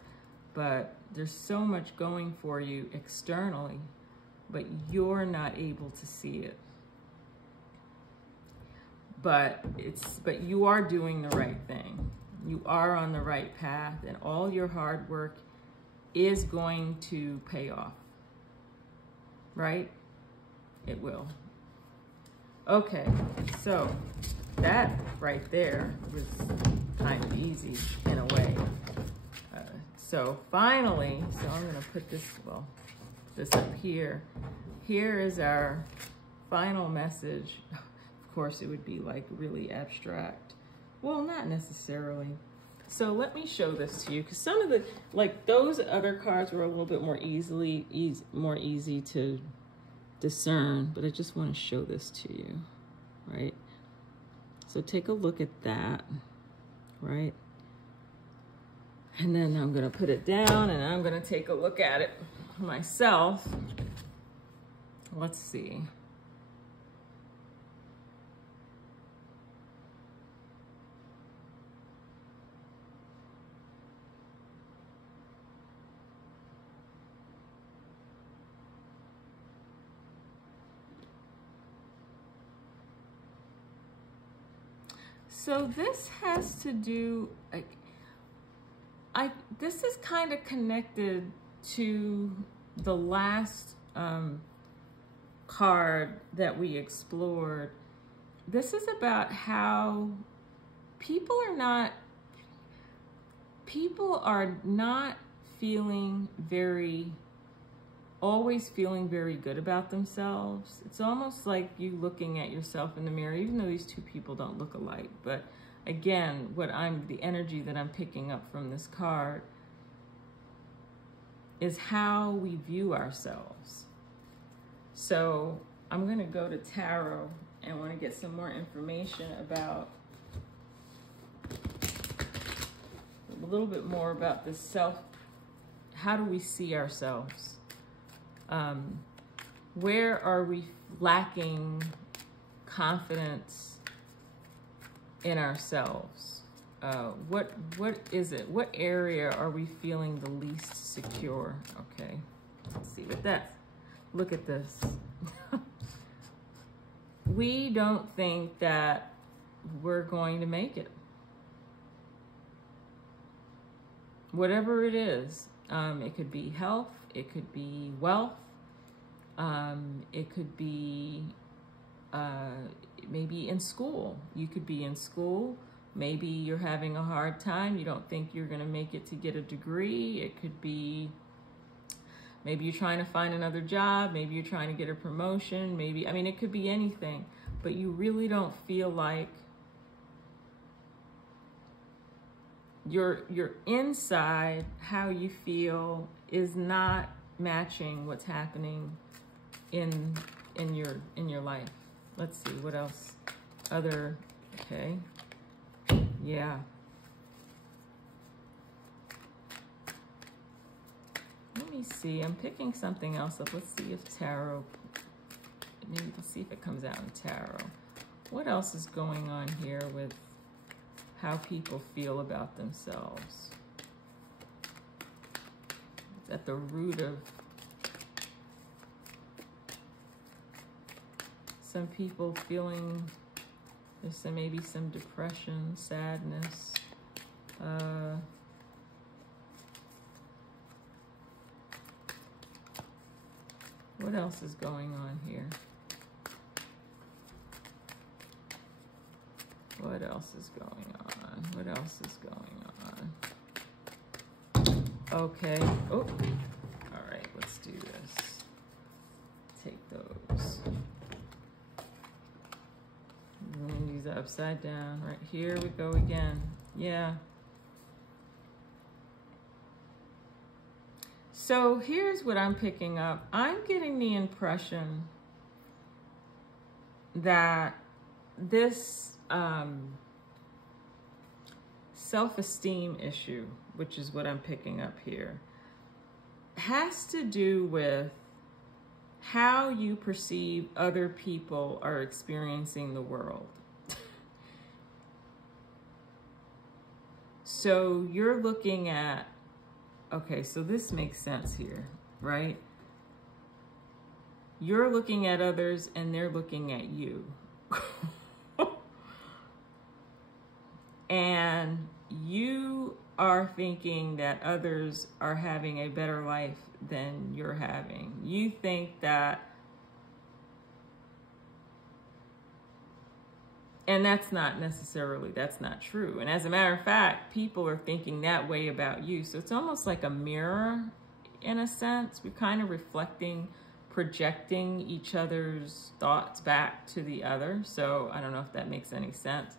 But there's so much going for you externally, but you're not able to see it. But you are doing the right thing. You are on the right path, and all your hard work is going to pay off. Right? It will. Okay, so that right there was kind of easy in a way. So finally, I'm going to put this up here. Here is our final message. Of course, it would be like really abstract. Well, not necessarily. So let me show this to you, because some of the, like those other cards were a little bit more more easy to discern, but I just want to show this to you, right? So take a look at that, right? And then I'm going to put it down and I'm going to take a look at it myself. Let's see. So this has to do, this is kind of connected to the last card that we explored. This is about how people are not always feeling very good about themselves. It's almost like you looking at yourself in the mirror, even though these two people don't look alike. But again, the energy that I'm picking up from this card is how we view ourselves. So I'm going to go to tarot and want to get some more information about a little bit more about this self. How do we see ourselves? Where are we lacking confidence in ourselves? What is it? What area are we feeling the least secure? Okay, let's see what that's. Look at this. We don't think that we're going to make it. Whatever it is, it could be health, it could be wealth, it could be maybe in school. You could be in school, maybe you're having a hard time, you don't think you're going to make it to get a degree. It could be maybe you're trying to find another job, maybe you're trying to get a promotion, maybe, I mean, it could be anything, but you really don't feel like your inside, how you feel, is not matching what's happening in your life. Let's see what else. Okay, yeah. Let me see. I'm picking something else up. Let's see if tarot. Maybe let's see if it comes out in tarot. What else is going on here with how people feel about themselves? It's at the root of some people feeling there's maybe some depression, sadness. What else is going on here? What else is going on? What else is going on? Okay. Oh, all right, let's do this. Take those. I'm gonna use the upside down. Right, here we go again. Yeah. So here's what I'm picking up. I'm getting the impression that this self-esteem issue, which is what I'm picking up here, has to do with how you perceive other people are experiencing the world. So you're looking at, okay, so this makes sense here, right? You're looking at others and they're looking at you. And you are thinking that others are having a better life than you're having. You think that, and that's not true. And as a matter of fact, people are thinking that way about you. So it's almost like a mirror in a sense. We're kind of projecting each other's thoughts back to the other. So I don't know if that makes any sense.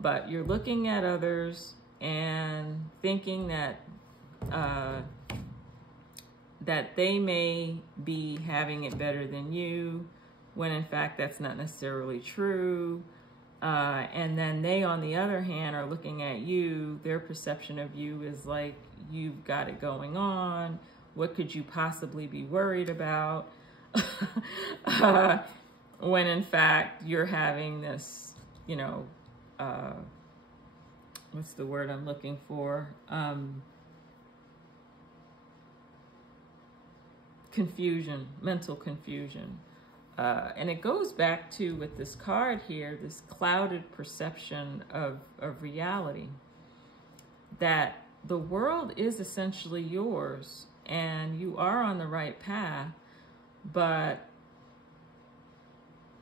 But you're looking at others and thinking that that they may be having it better than you, when in fact that's not necessarily true. And then they, on the other hand, are looking at you. Their perception of you is like, you've got it going on. What could you possibly be worried about? When in fact you're having this, you know, what's the word I'm looking for? Confusion, mental confusion. And it goes back to, with this card here, this clouded perception of reality, that the world is essentially yours and you are on the right path, but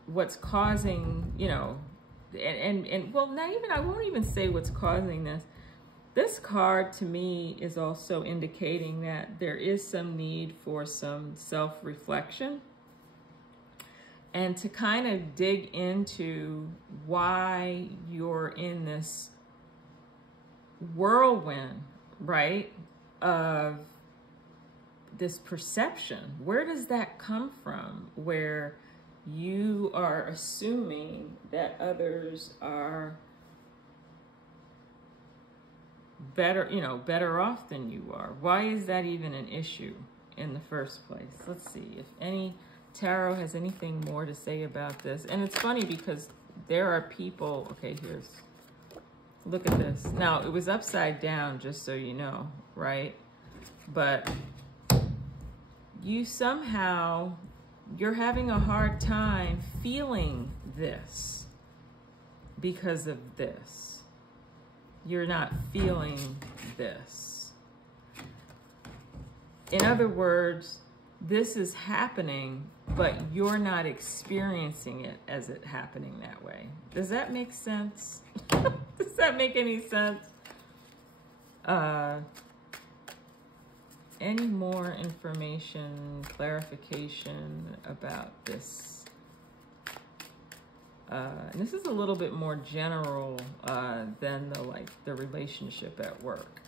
what's causing, you know, and well, not even, I won't even say what's causing this. This card to me is also indicating that there is some need for some self-reflection and to kind of dig into why you're in this whirlwind, right, of this perception. Where does that come from, where you are assuming that others are better, you know, better off than you are? Why is that even an issue in the first place? Let's see if any tarot has anything more to say about this. And it's funny because there are people, okay, look at this. Now, it was upside down, just so you know, right? But you're having a hard time feeling this because of this. You're not feeling this. In other words, this is happening, but you're not experiencing it as it happening that way. Does that make sense? Does that make any sense? Any more information, clarification about this? And this is a little bit more general than the relationship at work.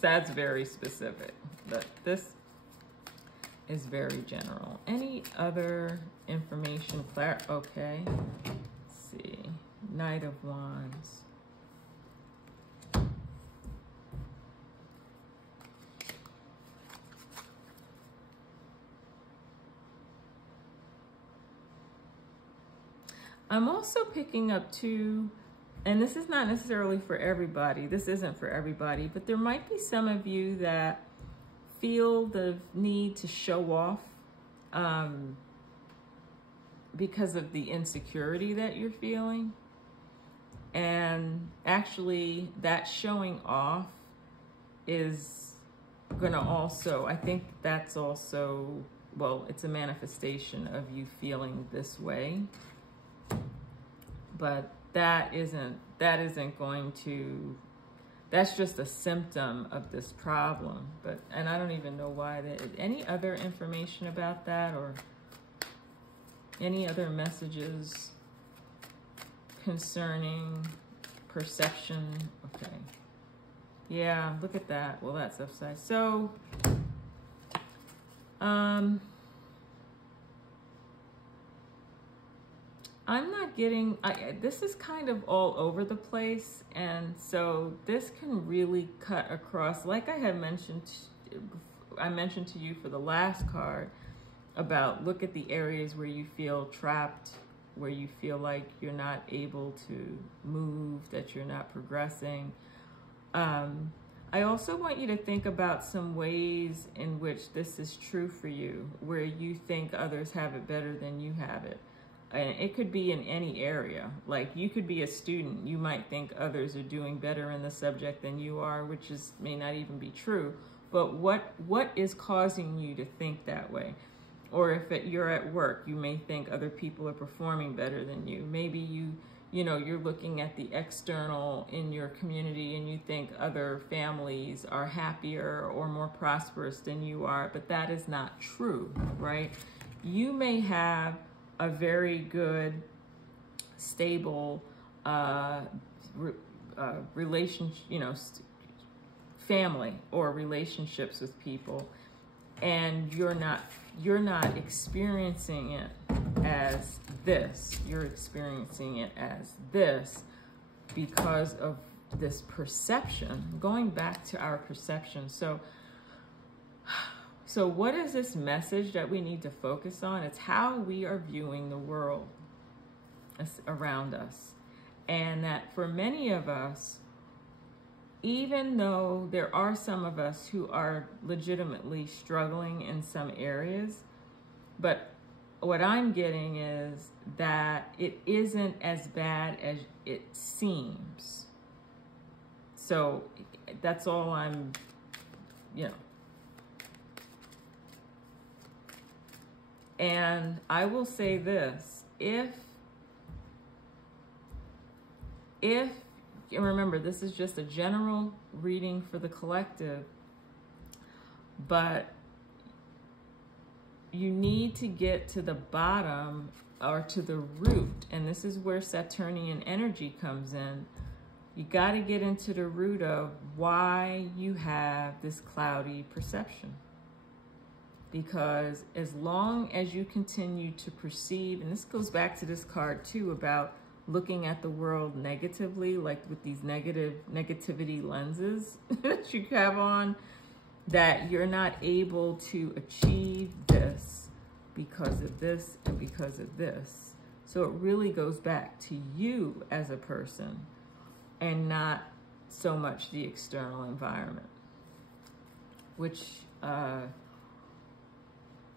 That's very specific, but this is very general. Any other information? Okay. Let's see. Knight of Wands. I'm also picking up too, and this is not necessarily for everybody. This isn't for everybody, but there might be some of you that feel the need to show off because of the insecurity that you're feeling. And actually that showing off is gonna also, I think that's also, well, it's a manifestation of you feeling this way. But that isn't going to, that's just a symptom of this problem. And I don't even know why that. Any other information about that, or any other messages concerning perception? Okay. Yeah, look at that. Well, that's upside. So, I'm not getting, this is kind of all over the place, and so this can really cut across, like I had mentioned, I mentioned to you for the last card about look at the areas where you feel trapped, where you feel like you're not able to move, that you're not progressing. I also want you to think about some ways in which this is true for you, where you think others have it better than you have it. And it could be in any area. Like you could be a student. You might think others are doing better in the subject than you are, which may not even be true. But what is causing you to think that way? Or if you're at work, you may think other people are performing better than you. Maybe you're looking at the external in your community and you think other families are happier or more prosperous than you are, but that is not true, right? You may have a very good, stable relationship, family or relationships with people, and you're not experiencing it as this. You're experiencing it as this because of this perception. Going back to our perception. So what is this message that we need to focus on? It's how we are viewing the world around us. And that for many of us, even though there are some of us who are legitimately struggling in some areas, but what I'm getting is that it isn't as bad as it seems. So that's all I'm, And I will say this, if and remember, this is just a general reading for the collective, but you need to get to the bottom or to the root, and this is where Saturnian energy comes in. You got to get into the root of why you have this cloudy perception. Because as long as you continue to perceive, and this goes back to this card too, about looking at the world negatively, like with these negativity lenses that you have on, that you're not able to achieve this because of this and because of this. So it really goes back to you as a person and not so much the external environment, which,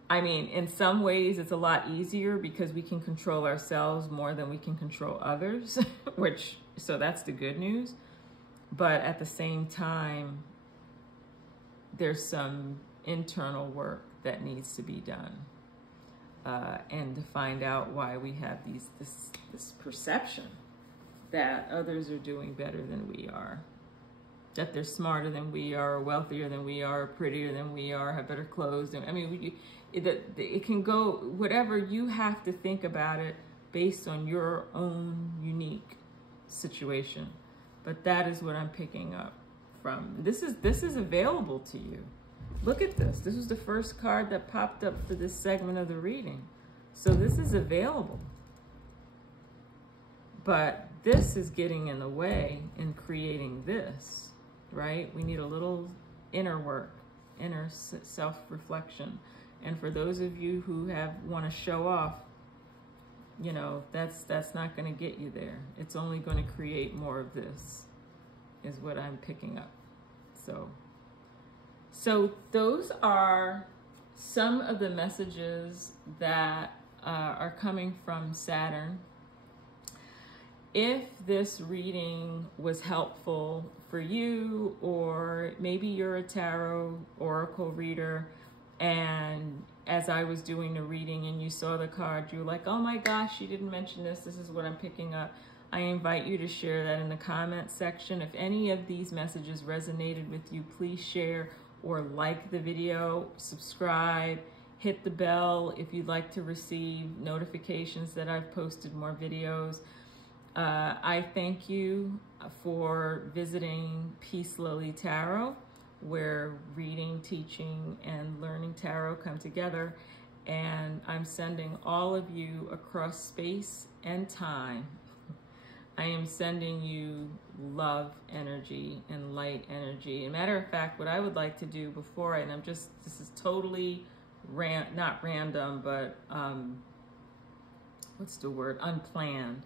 I mean, in some ways it's a lot easier because we can control ourselves more than we can control others, so that's the good news. But at the same time, there's some internal work that needs to be done. And to find out why we have this perception that others are doing better than we are, that they're smarter than we are, wealthier than we are, prettier than we are, have better clothes. I mean, it can go, whatever, you have to think about it based on your own unique situation. But that is what I'm picking up from. This is available to you. Look at this. This was the first card that popped up for this segment of the reading. So this is available. But this is getting in the way in creating this, right? We need a little inner work, inner self-reflection. And for those of you who want to show off, that's not going to get you there. It's only going to create more of this, is what I'm picking up. So those are some of the messages that are coming from Saturn. If this reading was helpful for you, or maybe you're a tarot oracle reader, and as I was doing the reading and you saw the card, you were like, oh my gosh, she didn't mention this. This is what I'm picking up. I invite you to share that in the comments section. If any of these messages resonated with you, please share or like the video, subscribe, hit the bell if you'd like to receive notifications that I've posted more videos. I thank you for visiting Peace Lily Tarot, where reading, teaching, and learning tarot come together. And I'm sending all of you across space and time. I am sending you love energy and light energy. And matter of fact, what I would like to do before, this is totally not random, but what's the word? Unplanned.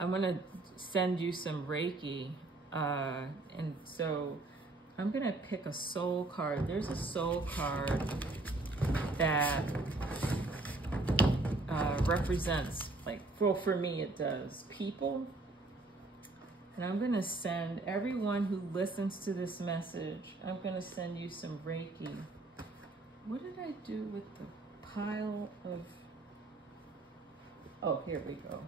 I'm going to send you some Reiki. And so I'm going to pick a soul card. There's a soul card that represents, like, well, for me it does, people. And I'm going to send everyone who listens to this message, I'm going to send you some Reiki. What did I do with the pile of... Oh, here we go.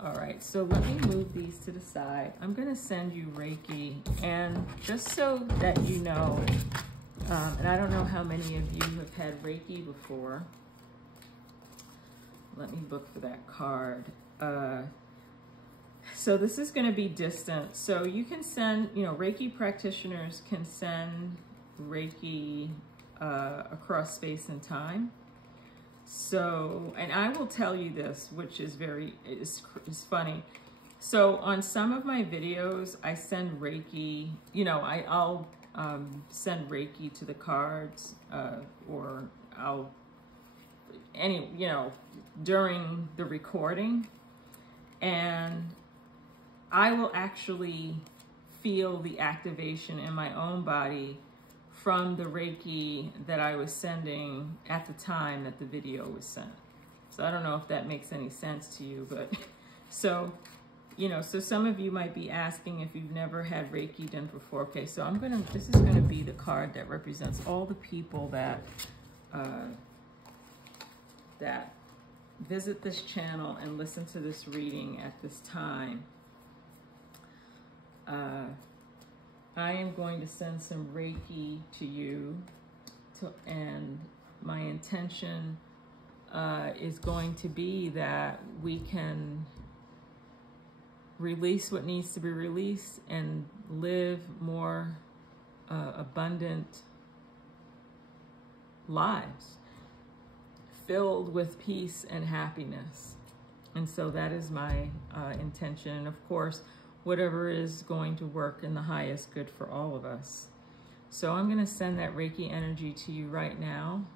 All right, so let me move these to the side. I'm going to send you Reiki, and just so that you know, and I don't know how many of you have had Reiki before. Let me look for that card. So this is going to be distant. So you can send, you know, Reiki practitioners can send Reiki across space and time. So, and I will tell you this, which is is funny. So on some of my videos, I send Reiki, you know, I'll send Reiki to the cards, or you know, during the recording, and I will actually feel the activation in my own body from the Reiki that I was sending at the time that the video was sent. So I don't know if that makes any sense to you, but so, you know, so some of you might be asking if you've never had Reiki done before. Okay, so this is gonna be the card that represents all the people that, that visit this channel and listen to this reading at this time. I am going to send some Reiki to you, and my intention is going to be that we can release what needs to be released and live more abundant lives filled with peace and happiness. And so that is my intention. And of course, whatever is going to work in the highest good for all of us. So I'm going to send that Reiki energy to you right now.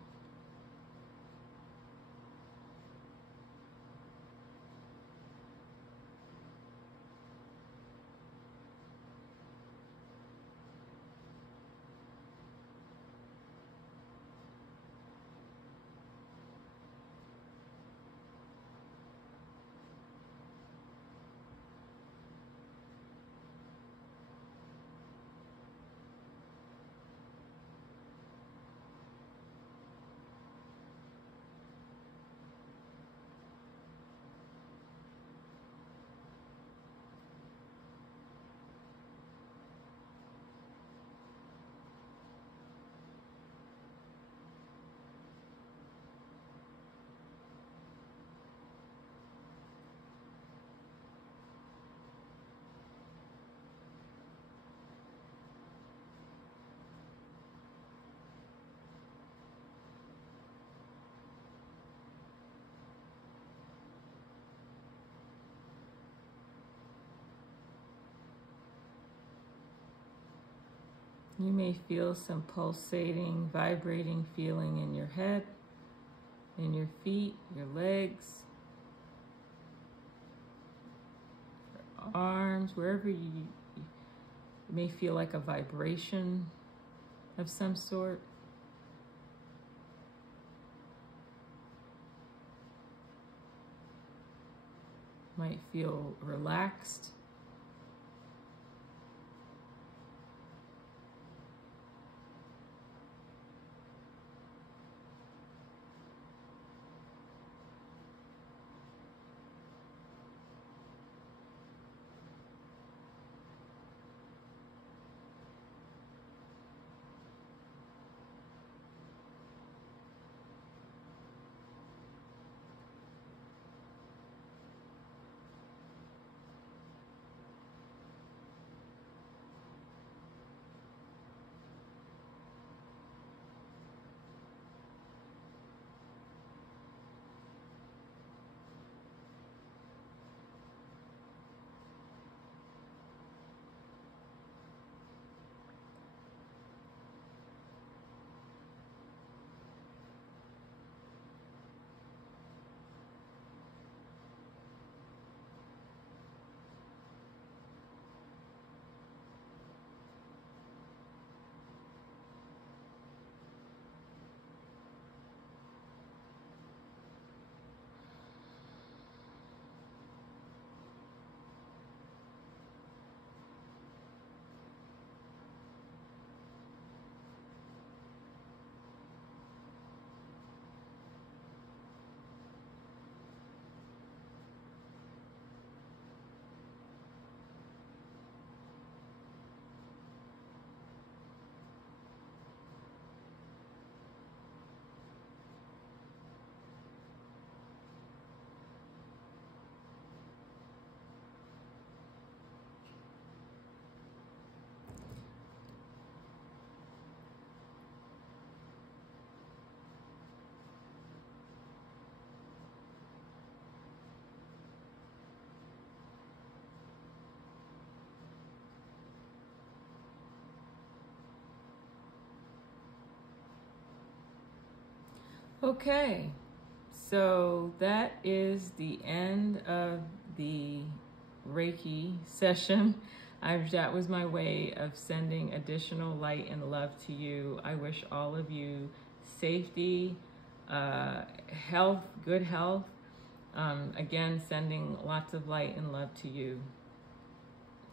You may feel some pulsating, vibrating feeling in your head, in your feet, your legs, your arms, wherever you may feel like a vibration of some sort. Might feel relaxed. Okay, so that is the end of the Reiki session. That was my way of sending additional light and love to you. I wish all of you safety, health, good health. Again, sending lots of light and love to you.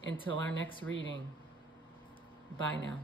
Until our next reading, bye now.